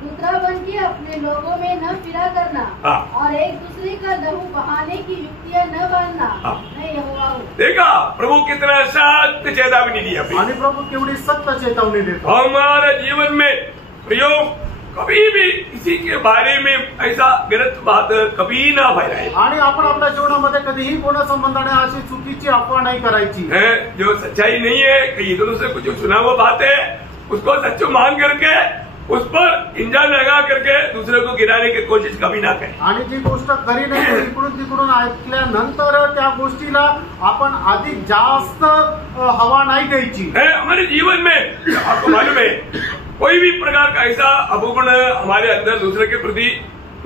दूसरा बन के अपने लोगों में न फिरा करना हाँ। और एक दूसरे का लहू बहाने की युक्तियां न बांधना, हाँ। मैं यहोवा हूँ. देखा प्रभु कितना सख्त चेतावनी दी अभी। आणि प्रभू केवढी सक्त चेतावणी देतो. हमारे जीवन में प्रयोग कभी भी किसी के बारे में ऐसा गलत बात कभी ना फैलाए, आणि आपण आपल्या जीवनामध्ये कधीही कोणा संबंधाने अशी चुकीची अफवा नाही करायची. है जो सच्चाई नहीं है, कहीं इधर से कुछ सुना हुआ बात है उसको सच मान करके उस पर इंजान लगा करके दूसरे को गिराने की कोशिश कभी ना करें. आणि जी गोष्ट खरी नाही इकडून तिकडून ऐकल्यानंतर त्या गोष्टीला आपण अधिक जास्त हवा नाही द्यायची. है हमारे जीवन में आपको मालूम है कोई भी प्रकार का ऐसा अवगुण हमारे अंदर दूसरे के प्रति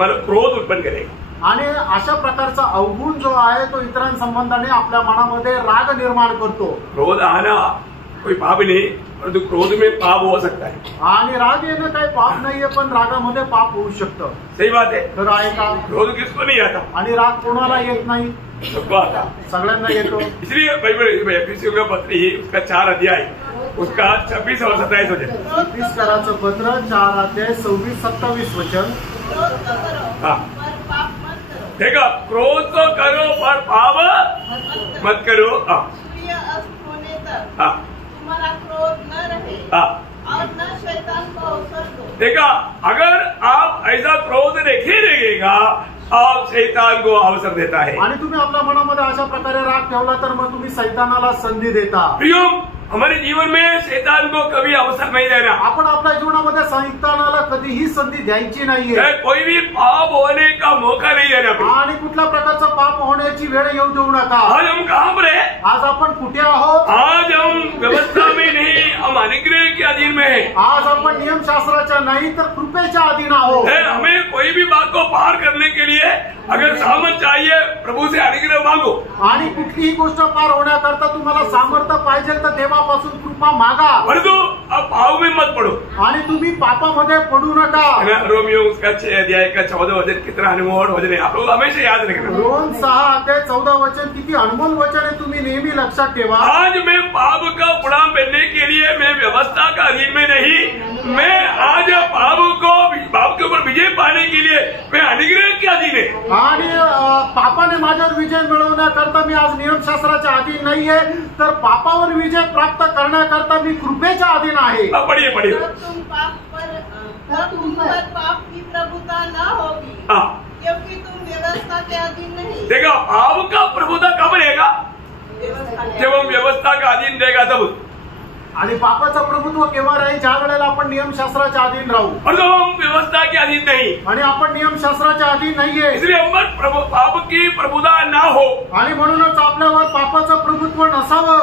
क्रोध उत्पन्न करेगा, आणि अशा प्रकारचा अवगुण जो आहे तो इतरांसंबंधाने आपल्या मनामध्ये राग निर्माण करतो. क्रोध आना कोई पाप नहीं, परंतु क्रोध में पाप हो सकता है. आणि राग येणं काही पाप नाहीये, पण रागामध्ये पाप होऊ शकतं. सही बात है. तर आहे का? क्रोध किसको नहीं आता? आणि राग कोणाला येत नाही? सबको आता, सगळ्यांना येतो. इसलिए बाइबल एफिसियों का पत्र ही उसका 4 अध्याय उसका 26 और 27 वचन, एफिसकराचं पत्र 4 अध्याय 26-27 वचन. क्रोध तो करो हाँ। पर पाप मत करो, देखा क्रोध तो करो पर पाप मत करो. हाँ सूर्य अस्त होने तक हाँ तुम्हारा क्रोध न रहे हाँ. और न शैतान को अवसर दो. देखा अगर आप ऐसा क्रोध नहीं रहेगा आप शैतान को अवसर देता है. आणि तुम्ही आपल्या मनामध्ये अशा प्रकारे राग ठेवला तर मग तुम्ही सैतानाला संधी देता. प्रियो हमारे जीवन में शैतान को कभी अवसर नहीं देना. आपण आपल्या जीवनामध्ये सैतानाला कधीही संधी द्यायची नाहीये. कोई भी पाप होने का मौका नहीं देना. आणि कुठल्या प्रकारचं पाप होण्याची वेळ येऊ देऊ नका. आज हम कहाँ पर है? आज आपण कुठे आहोत? आज हम व्यवस्था में नहीं, हम अनुग्रह के अधीन में है. आज आपण नियमशास्त्राच्या नाही तर कृपेच्या अधीन आहोत. हमें कोई भी बात को पार करने के लिए अगर सामर्थ चाहिए प्रभु से अनुग्रह मांगो. आणि कुठलीही गोष्ट पार होण्याकरता तुम्हाला सामर्थ्य पाहिजे तर देवापासून कृपा मागा. परंतु अब पाप में मत पड़ो. आणि तुम्ही पापामध्ये पडू नका. रोमियो उसका 6 अध्याय का 14 वचन कितना अनमोल वचन है, आप लोग हमेशा याद रखना. रोम 6 अध्याय 14 वचन किती अनमोल वचन है, तुम्ही नेहमी लक्षात ठेवा. आज मैं पाप का गुलाम बनने के लिए मैं व्यवस्था का अधीन में नहीं, मैं आज पाप के ऊपर विजय पाने के लिए मैं अनुग्रह के अधीन है. आणि पापाने माझ्यावर विजय मिळवण्याकरता मी आज नियमशास्त्राच्या अधीन नाहीये, तर पापावर विजय प्राप्त करण्याकरता मी कृपेच्या अधीन आहे. पढ़िए पढ़िए. तुम पर पाप की प्रभुता न होगी, क्योंकि तुम व्यवस्था के अधीन नहीं. देखा पाप का प्रभुता कब रहेगा? व्यवस्था के जब हम व्यवस्था का अधीन रहेगा तब. आणि पापाचं प्रभुत्व केव्हा राहील? ज्या वेळेला आपण नियमशास्त्राच्या अधीन राहू. और तो हम व्यवस्था के अधीन नहीं, आणि आपण नियमशास्त्राच्या अधीन नाहीये. इसलिए हम पाप की प्रभुता ना हो. आणि म्हणूनच आपल्यावर पापाचं प्रभुत्व नसावं.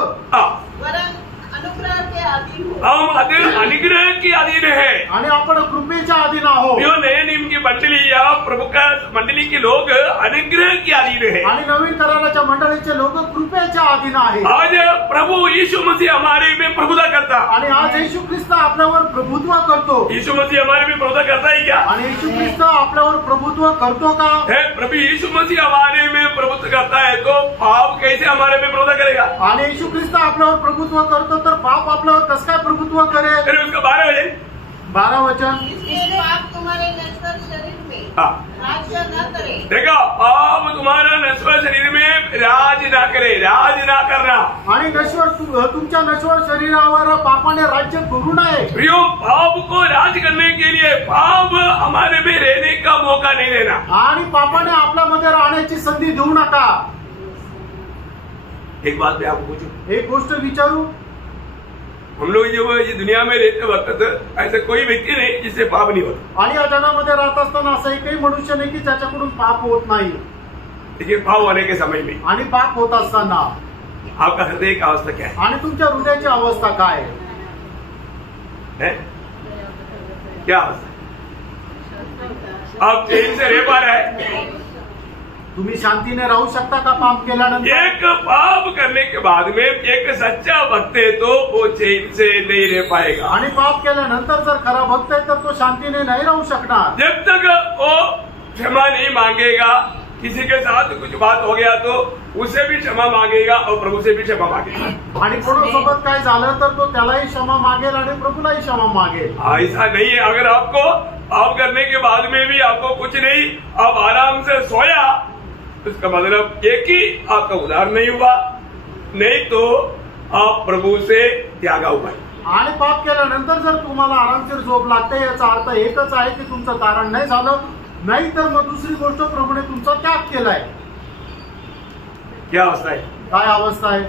वरन अनुग्रह के अधीन हो. हम अनुग्रह के अधीन है. आणि आपण कृपेच्या अधीन आहोत. जो नए नियम की मंडली या प्रभु का मंडली के लोग अनुग्रह के अधीन है. आणि नवीन कराराच्या मंडळीचे लोक कृपेच्या अधीन आहेत. आज प्रभु यीशु मसीह हमारे में प्रभुता करता. आणि आज येशू ख्रिस्त आपल्यावर प्रभुत्व करतो. यीशु मसीह हमारे में प्रभुता करता है क्या? आणि येशू ख्रिस्त आपल्यावर प्रभुत्व करतो का? है प्रभु यीशु मसीह हमारे में प्रभुत्व करता है तो पाप कैसे हमारे में प्रभुता करेगा? आणि येशू ख्रिस्त आपल्यावर प्रभुत्व करतो तर पाप आपल्यावर कसं काय प्रभुत्व करेल? फिर उसका 12 वचन 12 वचन. इसलिए पाप तुम्हारे नश्वर शरीर में राज्य न करे. देखो पाप तुम्हारा नश्वर शरीर में राज ना करे. राज ना करना. आणि तुमच्या नश्वर शरीरावर पापाने राज्य करू नये. प्रियो पाप को राज करने के लिए पाप हमारे में रहने का मौका नहीं देना. आणि पापाने आपल्यामध्ये राहण्याची संधी देऊ नका. एक बात मैं आपको पूछूं, एक गोष्ट विचारू. हम लोग जब ये दुनिया में रहते वक्त ऐसा कोई व्यक्ति नहीं जिससे पाप नहीं होता. आणि या जगामध्ये राहत असताना असं एकही मनुष्य नाही की ज्याच्याकडून पाप होत नाही. देखिए पाप होने के समय में आणि पाप होत असताना आपका हृदय की अवस्था क्या है? आणि तुमच्या हृदयाची अवस्था काय है? क्या अवस्था? आप चैन से रह पा रहे हैं? तुम्ही शांतीने राहू शकता का पाप केल्यानंतर? एक पाप करने के बाद में एक सच्चा भक्त है तो वो चैन से नहीं रह पाएगा। आणि पाप केल्यानंतर जर खरा भक्त आहे तर तो शांतीने नाही राहू शकणार। जब तक वो क्षमा नहीं मांगेगा, किसी के साथ कुछ बात हो गया तो उससे भी क्षमा मांगेगा और प्रभु से भी क्षमा मांगेगा। आणि कोणासोबत काय झालं तर तो त्यालाही क्षमा मागेल आणि प्रभूलाही क्षमा मागेल। ऐसा नहीं है। अगर आपको पाप करने के बाद में भी आपको कुछ नहीं, आप आराम से सोया, इसका मतलब एक ही आपका उद्धार नहीं हुआ, नहीं तो आप प्रभु से त्यागा हुआ। आणि पाप केल्यानंतर जर तुम्हाला आरामशीर झोप लागते याचा अर्थ एकच आहे की तुमचं तारण नाही झालं, नाही तर मग दुसरी गोष्ट प्रभूने तुमचा त्याग केलाय। क्या अवस्था है? काय अवस्था आहे?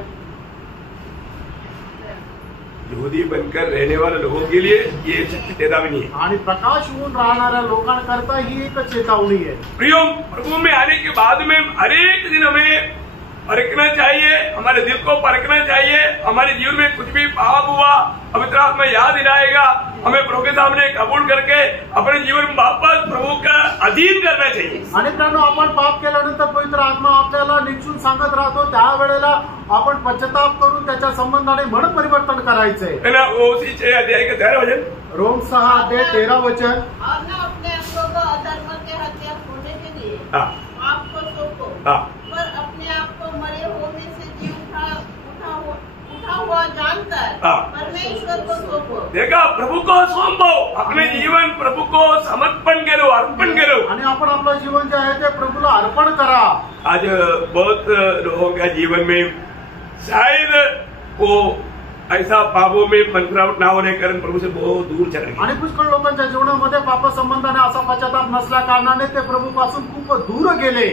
यहूदी बनकर रहने वाले लोगों के लिए ये चेतावनी है। आणि प्रकाश होऊन राहणाऱ्या लोकांकरता ही एक चेतावनी है। प्रियो, प्रभु में आने के बाद में हर एक दिन हमें परखना चाहिए, हमारे दिल को परखना चाहिए। हमारे जीवन में कुछ भी पाप हुआ, पवित्र आत्मा याद दिलाएगा, हमें प्रभु के सामने कबूल करके अपने जीवन में वापस प्रभु का अधीन करना चाहिए। आणि त्यानं आपण पाप केल्यानंतर पवित्र आत्मा आपल्याला निश्चून सांगत राहतो, त्यावेळेला आपण पश्चाताप करून त्याच्या संबंधाने मन परिवर्तन करायचंय। उसी 6 अध्याय के 13 वचन, रोम 6 अध्याय 13 वचन। और न अपने अंगों को अधर्म के हत्या होने के लिए पाप को सौंपो, पर अपने आप को मरे होने से जी उठा हुआ जानकर परमेश्वर को सौंपो। देखा, प्रभु को सौंपो, अपने जीवन प्रभु को समर्पण करो, अर्पण करो। आणि आपण आपलं जीवन जे आहे ते प्रभूला अर्पण करा। आज बहुत लोगों का जीवन में शायद वो ऐसा पापों में मंत्रावट ना होने के कारण प्रभु से बहुत दूर चले गए। आणि पुष्कळ लोकांच्या जीवनामध्ये पाप संबंधाने असा पश्चाताप नसल्या कारणाने ते प्रभूपासून खूप दूर गेले।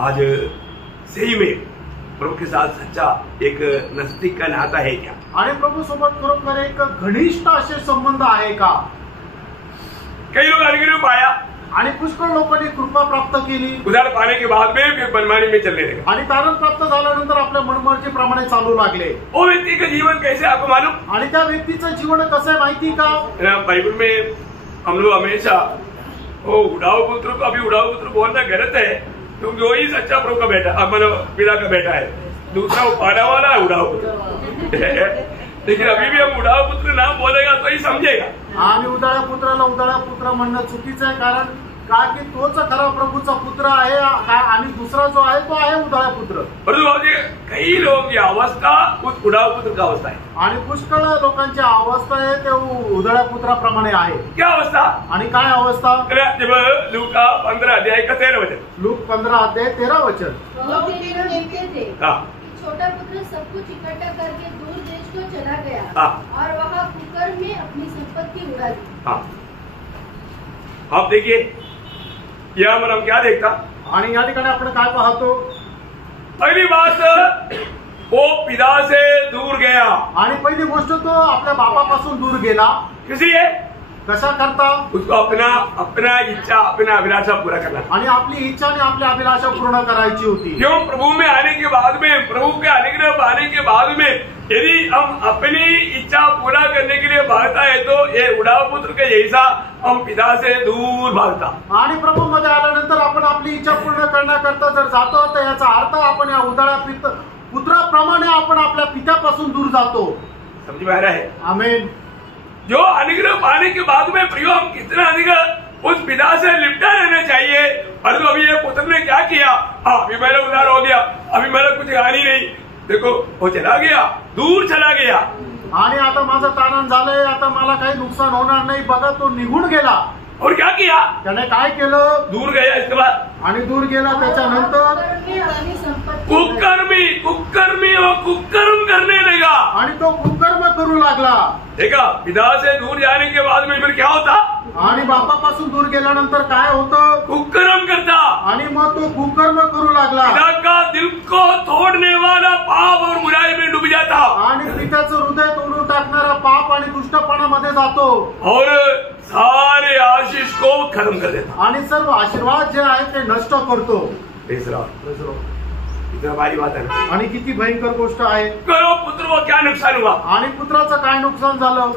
आज सही में प्रभु के साथ सच्चा एक नजदीक का नाता है क्या? आणि प्रभू सोबत खरोखर एक घनिष्ठ असे संबंध आहे का? कई लोग अनुग्रह पाया आणि पुष्कळ लोकांनी कृपा प्राप्त केली, उधार पाने के बाद में फिर मनमानी में चलने लगे आणि तारण प्राप्त झाल्यानंतर आपल्या मनमर्जीप्रमाणे चालू लागले। वो व्यक्ति का जीवन कैसे आपको मालूम? आणि त्या व्यक्तीचं जीवन कसं आहे माहिती का? बाइबल में हम लोग हमेशा वो उड़ाऊ पुत्र को, अभी उड़ाऊ पुत्र बोलना गलत है क्योंकि वही सच्चा प्रभु का बेटा, मतलब पिता का बेटा है। दूसरा वो पाना वाला है उड़ाऊ पुत्र लेकिन अभी भी हम उड़ाऊ पुत्र नाम बोलेगा तो ही समझेगा। आणि उदाळ्या पुत्राला उदाळ्या पुत्र म्हणणं चुकीचं आहे, कारण का की तोच खरा प्रभूचा पुत्र आहे आणि दुसरा जो आहे तो आहे उदाळ्या पुत्र। परंतु कई लोगों की अवस्था उस उड़ाऊ पुत्र का अवस्था है, आणि पुष्कळ लोकांची अवस्था आहे ते उदाळ्या पुत्राप्रमाणे आहे। क्या अवस्था? आणि काय अवस्था? जब लूका 15 अध्याय का 13 वचन, लूक 15 अध्याय 13 वचन। छोटा पुत्र सब कुछ इकट्ठा करके दूर देश को चला गया और वहाँ कुकर में अपनी संपत्ति उड़ा दी। आप देखिए यहाँ पर हम क्या देखता? आणि या ठिकाणी आपण काय पाहतो? पहली बात, वो पिता से दूर गया। आणि पहिली गोष्ट तो आपल्या बापापासून दूर गेला। किस लिए? कशा करता? उसको अपना इच्छा, अपना अभिलाषा पूरा करना। आणि आपली इच्छा आणि आपली अभिलाषा पूर्ण करायची होती। क्यों? प्रभु में आने के बाद में, प्रभु के अनुग्रह पाने के बाद में यदि हम अपनी इच्छा पूरा करने के लिए भागता है तो ये उड़ाऊ पुत्र के जैसा हम पिता से दूर भागता। आणि प्रभू मध्ये आल्यानंतर आपण आपली इच्छा पूर्ण करण्याकरता जर जातो तर याचा अर्थ आपण या उदाळ्या पुत्राप्रमाणे आपण आपल्या पित्यापासून दूर जातो। समझ में आ रहा है? आमीन। जो अनुग्रह पाने के बाद में प्रियो हम कितना अधिक उस पिता से लिपटा रहना चाहिए। परंतु अभी ये पुत्र ने क्या किया? अभी मेरा उधार हो गया, अभी मेरा कुछ हानि नहीं, देखो वो चला गया, दूर चला गया। आणि आता माझं तारण झालंय, आता मला काही नुकसान होणार नाही, बघा तो निघून गेला। और क्या किया? त्याने काय केलं? दूर गया। इसके बाद आणि दूर गेला, त्याच्यानंतर कुकर्मी और कुकर्म करने लगा। आणि तो कुकर्म करू लागला। देखा, पिता से दूर जाने के बाद में फिर क्या होता? आणि बापापासून दूर गेल्यानंतर काय होतं? कुकर्म करता। आणि मग तो कुकर्म करू लागला। पिता का दिल को तोड़ने वाला पाप और बुराई में डूब जाता। आणि पित्याचं हृदय तोडून टाकणारा पाप आणि दुष्टपणामध्ये जातो और सारे आशीष को खत्म कर देता। आणि सर्व आशीर्वाद जे आहे ते नष्ट करतो। इतना भारी बात है ना? आणि किती भयंकर गोष्ट आहे। करो पुत्र को क्या नुकसान हुआ? आणि पुत्राचं काय नुकसान झालं?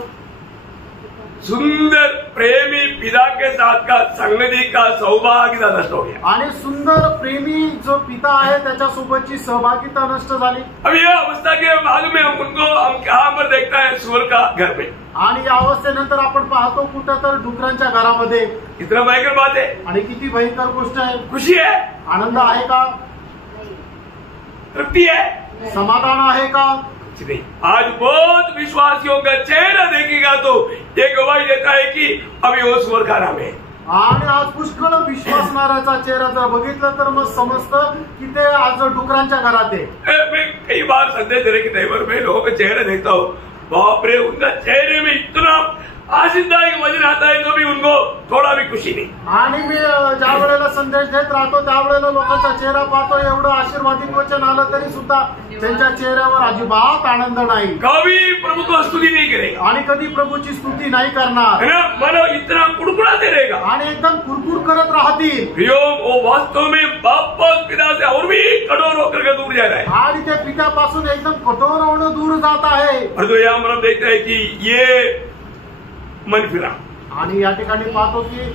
सुंदर प्रेमी पिता के साथ का संगति का सौभाग्यता नष्ट हो गया। आणि सुंदर प्रेमी जो पिता आहे त्याच्यासोबतची सहभागिता नष्ट झाली। अब यह अवस्था के बाद में हम कहाँ पर देखता है, सुअर का घर में। आणि या अवस्थेनंतर आपण पाहतो कुठं तर डुकरांच्या घरामध्ये। इतना भयंकर बात है। आणि किती भयंकर गोष्ट आहे। खुशी है, आनंद आहे का, तृप्ति है, समाधान आहे का? नहीं। आज बहुत विश्वासियों का चेहरा देखेगा तो ये गवाही देता है कि अभी वो सुअर खाना में है। आणि आज पुष्कळ विश्वासणाऱ्याचा चेहरा जर बघितलं तर मग समजतं की ते आज डुकरांच्या घरात आहे। मैं कई बार संदेश देने के टाइम में लोगों के चेहरे देखता हूँ, बाप रे, उनका चेहरे में इतना आशीर्वाद वजन आता है तो भी उनको थोड़ा भी खुशी नहीं। आणि मी ज्या वेळेला संदेश देत राहतो त्यावेळेला लोकांचा चेहरा पाहतो, एवढं आशीर्वादित वचन आलं तरी सुद्धा त्यांच्या चेहऱ्यावर अजिबात आनंद नाही। कभी प्रभु को स्तुति नहीं करेगा आणि कधी प्रभूची स्तुती नाही करणार, है ना, मन इतना कुड़कुड़ाते रहेगा आणि एकदम कुरकुर करत राहतील। वो वास्तव में वापस पिता से और भी कठोर होकर के दूर जा रहा है। आणि ते पित्यापासून एकदम कठोर होणं दूर जात आहे। और तो यहाँ हम देखते हैं कि ये मन फिरा। आणि या ठिकाणी पाहतो की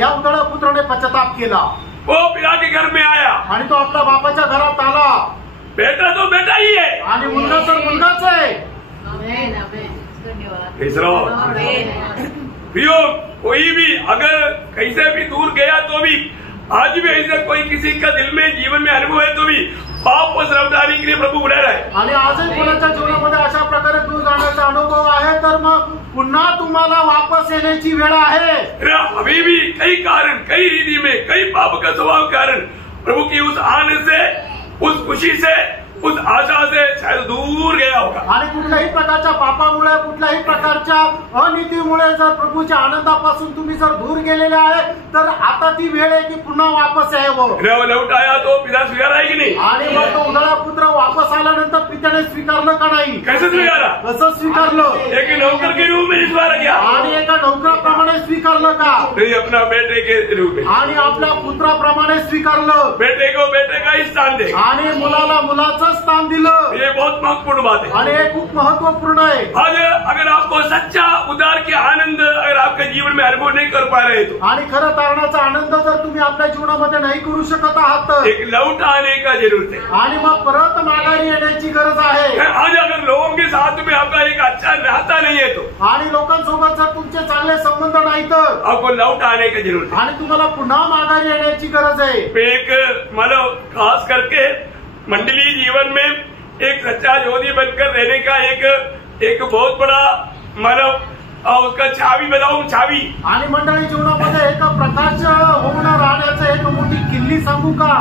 या उधळ्या पुत्राने पश्चाताप केला। वो पिता के घर में आया आणि तो आपल्या बापाच्या घरात आला। बेटा तो बेटा ही है आणि मुलगा तर मुलगाच आहे। आमेन, आमेन, धन्यवाद। तीसरा, प्रियो, कोई भी अगर कैसे भी दूर गया तो भी आज भी ऐसा कोई किसी का दिल में जीवन में अनुभव है तो भी वापस लौटाने के लिए प्रभु बुला रहा है। आणि आजही कोणाच्या जीवनामध्ये अशा प्रकारे दूर जाण्याचा अनुभव आहे तर मग पुन्हा तुम्हाला वापस येण्याची वेळ आहे। अभी भी कई कारण, कई रीति में, कई पाप का स्वभाव कारण प्रभु की उस आनंद से, उस खुशी से, उस आशा से शायद दूर गया होगा। आणि कुठल्याही प्रकारच्या पापामुळे, कुठल्याही प्रकारच्या अनितीमुळे जर प्रभूच्या आनंदापासून तुम्ही जर दूर गेलेले आहे तर आता ती वेळ आहे की पुन्हा वापस यावं। लौट आया तो पिता स्वीकार आहे की नाही? आणि मग तो उधळा पुत्र वापस आल्यानंतर पित्याने स्वीकारलं का नाही? कैसे स्वीकारा? कसं स्वीकारलं? एक नौकर के रूप में स्वीकार किया। आणि एका नौकराप्रमाणे स्वीकारलं का? नहीं, अपना बेटे के रूप में। आणि आपल्या पुत्राप्रमाणे स्वीकारलं। बेटे को बेटे का ही स्थान दे आणि मुलाला मुलाचं स्थान दिलं। ये बहुत महत्वपूर्ण बात है आणि हे खूप महत्वपूर्ण आहे। आज अगर आपको सच्चा उद्धार के आनंद अगर आपके जीवन में अनुभव नहीं कर पा रहे तो, आणि खरं तारणाचा आनंद जर तुम्ही आपल्या जीवनामध्ये नाही करू शकत आहात तर एक लौट आने का जरूरत है। आणि मग परत माघारी येण्याची गरज आहे। आज अगर लोगों के साथ में आपका एक अच्छा नाता नहीं है तो, आणि लोकांसोबत जर तुमचे चांगले संबंध नाही तर आपको लौट आने की जरूरत है। आणि तुम्हाला पुन्हा माघारी येण्याची गरज आहे। एक मतलब खास करके मंडली जीवन में एक सच्चा ज्योति बनकर रहने का एक बहुत बड़ा मतलब उसका चावी बताऊं, चावी। आणि मंडळी जीवनामध्ये एक प्रकाश होऊन राहण्याचं एक मोठी किल्ली सांगू का?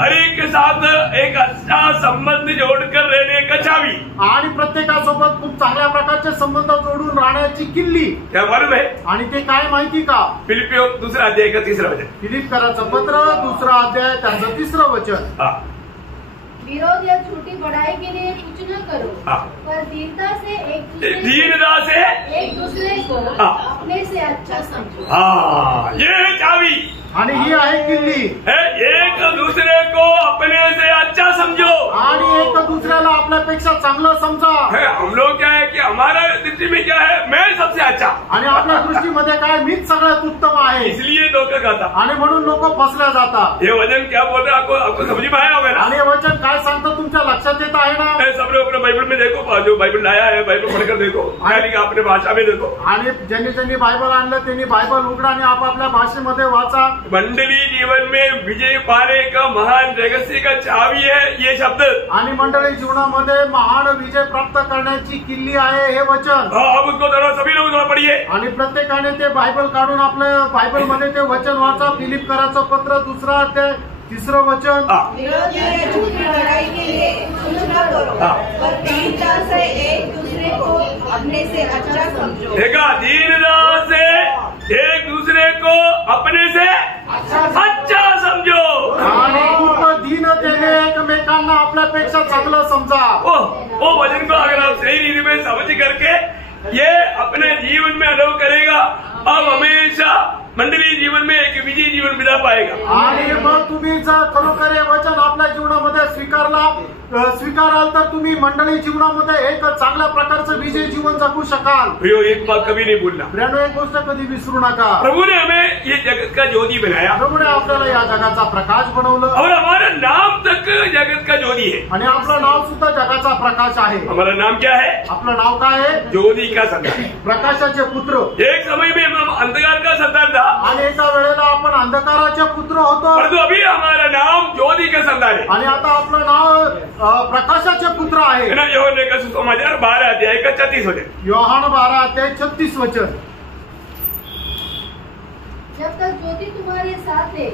हर एक के साथ एक अच्छा संबंध जोड़कर रहने का चावी। आणि प्रत्येकासोबत खूप चांगल्या प्रकारचे संबंध जोडून राहण्याची किल्ली। क्या मालूम है? आणि ते काय माहिती का? फिलिपियों 2 अध्याय का 3 वचन। फिलिप्पियराचं पत्र 2 अध्याय त्याचं 3 वचन। विरोध या झूठी बढ़ाई के लिए कुछ न करो, पर दीनता से एक दूसरे को अपने से अच्छा समझो। हाँ, ये है चावी। आणि ही आहे किल्ली। एक दूसरे को अपने से अच्छा समझो। आणि एक दूसऱ्याला आपल्यापेक्षा चांगलं समजा। हम लोग क्या है कि हमारा दृष्टि में क्या है, मैं सबसे अच्छा। आणि आपल्या दृष्टीमध्ये काय, मीच सगळ्यात उत्तम आहे। इसलिए धोखा खाता। आणि म्हणून लोक फसल्या जातात। ये वचन क्या बोल रहे हैं आपको समझ में आया होगा ना? आणि हे वचन काय सांगतं तुमच्या लक्षात येत आहे ना? सब लोग अपने बाइबल में देखो, जो बाइबल लाया है बाइबल पढ़कर देखो, अपने भाषा में देखो। आणि ज्यांनी बायबल आणलं त्यांनी बायबल उघडा आणि आपापल्या भाषेमध्ये वाचा। मंडली जीवन में विजय पाने का महान रहस्य का चावी है ये शब्द। आणि मंडळी जीवनामध्ये महान विजय प्राप्त करण्याची किल्ली आहे हे वचन। अब उसको थोड़ा सभी लोग थोड़ा पढ़िए। आणि प्रत्येकाने ते बायबल काढून आपल्या बायबल मध्ये ते वचन वाचा। फिलिप्पियराचं पत्र 2 अध्याय 3 वचन। विरोध या झूठी बढ़ाई के लिए कुछ न करो, पर दीनता से एक दूसरे को अपने से अच्छा समझो। देखा, दीनता से एक दूसरे को अपने से अच्छा समझो। आणि खूप दीनतेने एकमेकांना आपल्यापेक्षा चांगलं समजा। वो वचन को अगर आप सही रीति में समझ करके ये अपने जीवन में अनुभव करेगा, अब हमेशा मंडली जीवन में एक विजयी जीवन बिता पाएगा। आणि मग तुम्ही जर खरोखर हे वचन आपल्या जीवनामध्ये स्वीकाराल तर तुम्ही मंडळी जीवनामध्ये एक चांगल्या प्रकारचं विजय जीवन जगू शकाल। प्रियो, एक बात कभी नहीं भूलना, प्रियानो, एक गोष्ट कधी विसरू नका। प्रभु ने हमें ये जगत का ज्योति बनाया, प्रभूने आपल्याला या जगाचा प्रकाश बनवलं और हमारा नाम तक जगत का ज्योति है। आणि आपलं नाव सुद्धा जगाचा प्रकाश आहे। हमारा नाम क्या है? आपलं नाव काय आहे? ज्योति का संतान। प्रकाशाचे पुत्र। एक समय में हम अंधकार का संतान था, आणि एका वेळेला आपण अंधकाराचे पुत्र होतो, परंतु अभी हमारा नाम ज्योति का संतान है। आणि आता आपलं नाव प्रकाशाचे पुत्र आहे। है ना? यूहन्ना का सुसमाचार 12 अध्याय का 34 वचन। योहान 12 अध्याय 36 वचन। जब तक ज्योति तुम्हारे साथ है,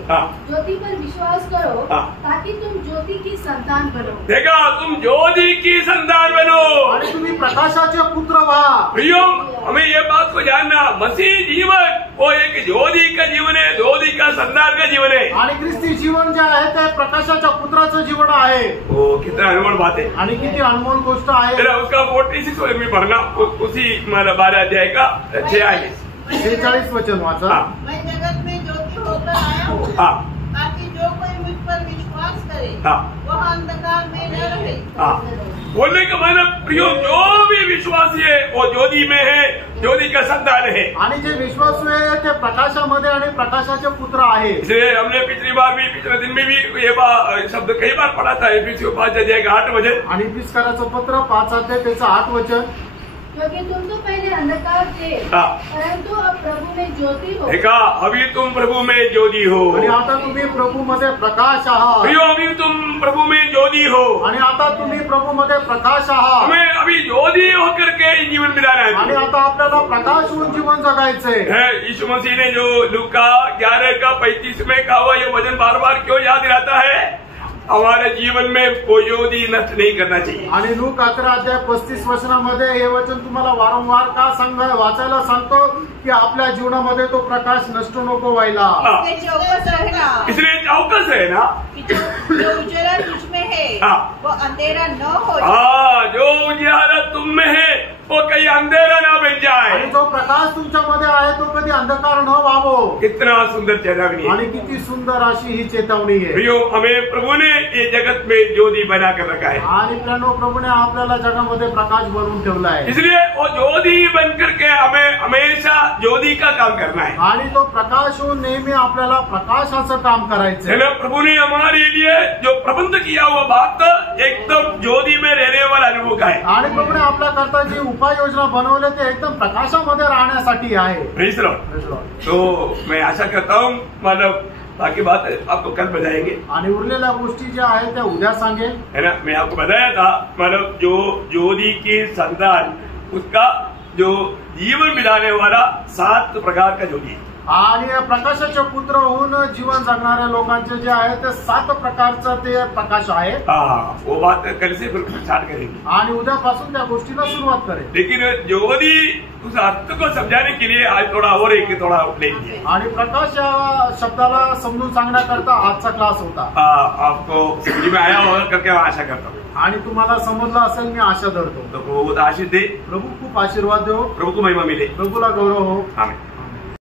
ज्योति पर विश्वास करो, ताकि तुम ज्योति की संतान बनो। देखा, तुम ज्योति की संतान बनो आणि तुम्ही प्रकाशाचे पुत्र व्हा। प्रियो, हमें ये बात को जानना, मसीह जीवन वो एक ज्योति का जीवन है, ज्योति का संतान का जीवन है। आणि ख्रिस्ती जीवन जे आहे ते प्रकाशाच्या पुत्राचं जीवन आहे। वो कितना अनमोल बात है, आणि किती अनमोल गोष्ट आहे। उसका 46 वचन में पढ़ना, उसी 12 अध्याय का 46 वचन वाचा। मैं जगत में ज्योति होकर आया हूँ, ताकि जो कोई मुझ पर विश्वास करे वह अंधकार में न रहे। बोलने का मतलब प्रियो, जो भी विश्वासी है वो ज्योति में है, ज्योति का संतान है। आणि जे विश्वासू आहे ते प्रकाशामध्ये आणि प्रकाशाचे पुत्र आहे। इसलिए हमने पिछले दिन में भी ये शब्द कई बार पढ़ा था, एफिसियों 5 अध्याय का 8 वचन। आणि इफिसकाराचं पत्र 5 अध्याय त्याचं 8 वचन। क्योंकि तुम तो पहले अंधकार थे, परंतु अब प्रभु में ज्योति हो। देखा, अभी तुम प्रभु में ज्योति हो, आणि आता तुम्ही प्रभू मध्ये प्रकाश आहात। प्रियो, अभी तुम प्रभु में ज्योति हो, आणि आता तुम्ही प्रभू मध्ये प्रकाश आहात। हमें अभी ज्योति होकर के जीवन बिताना है। आणि आता आपल्याला प्रकाश होऊन जीवन जगायचंय। यीशु मसीह ने जो लूका 11 का 35 में कहा हुआ ये वचन बार बार क्यों याद दिलाता है? हमारे जीवन में कोई ज्योति नष्ट नहीं करना चाहिए। आणि लूक 11 अध्याय 35 वचनामध्ये हे वचन तुम्हाला वारंवार का वाचायला सांगतो की आपल्या जीवनामध्ये तो प्रकाश नष्ट नको व्हायला। इसलिए चौकस है ना, जो उजाला तुझ में है वो अंधेरा न हो। जो उजाला तुम में है वो कहीं अंधेरा ना बन जाए। आणि जो प्रकाश तुमच्यामध्ये आहे तो कधी अंधकार न व्हावो। कितना सुंदर चेतावनी है, आणि किती सुंदर अशी ही चेतावणी आहे। प्रियो, हमें प्रभु ने ये जगत में ज्योति बना कर रखा है। आणि प्रियानो, प्रभूने आपल्याला जगामध्ये प्रकाश बनवून ठेवला आहे। इसलिए वो ज्योति बन करके हमें हमेशा ज्योति का काम करना है। आणि तो प्रकाश होऊन नेहमी आपल्याला प्रकाशाचं काम करायचं है ना? प्रभु ने हमारे लिए जो प्रबंध किया हुआ बात एकदम ज्योति में रहने वाला अनुभव का है। आणि प्रभूने आपल्या करता जी उपाययोजना बनवले ते एकदम प्रकाशामध्ये राहण्यासाठी आहे। Praise the Lord. तो मैं आशा करता हूँ, मतलब बाकी बात आपको कल बताएंगे। आणि उरलेल्या गोष्टी ज्या आहेत त्या उद्या सांगेन, है ना? मैं आपको बताया था, मतलब जो ज्योति की संतान, उसका जो जीवन बिताने वाला 7 प्रकार का ज्योति है। आणि प्रकाशाचे पुत्र होऊन जीवन जगणाऱ्या लोकांचे जे आहे ते 7 प्रकारचं ते प्रकाश आहे। वो बात कल से फिर स्टार्ट करेंगे आणि उद्यापासून त्या गोष्टीला सुरुवात करेल। लेकिन ज्योति उस अर्थ को समझाने के लिए आज थोड़ा लेंगे। आणि प्रकाश या शब्दाला समजून सांगण्याकरता आजचा क्लास होता। आपको समझ में आया होगा करके आशा करता हूँ, आणि तुम्हाला समजलं असेल मी आशा धरतो। तो प्रभु आशीष दे, प्रभू खूप आशीर्वाद देव, प्रभु को महिमा मिले, प्रभूला गौरव हो। आमीन।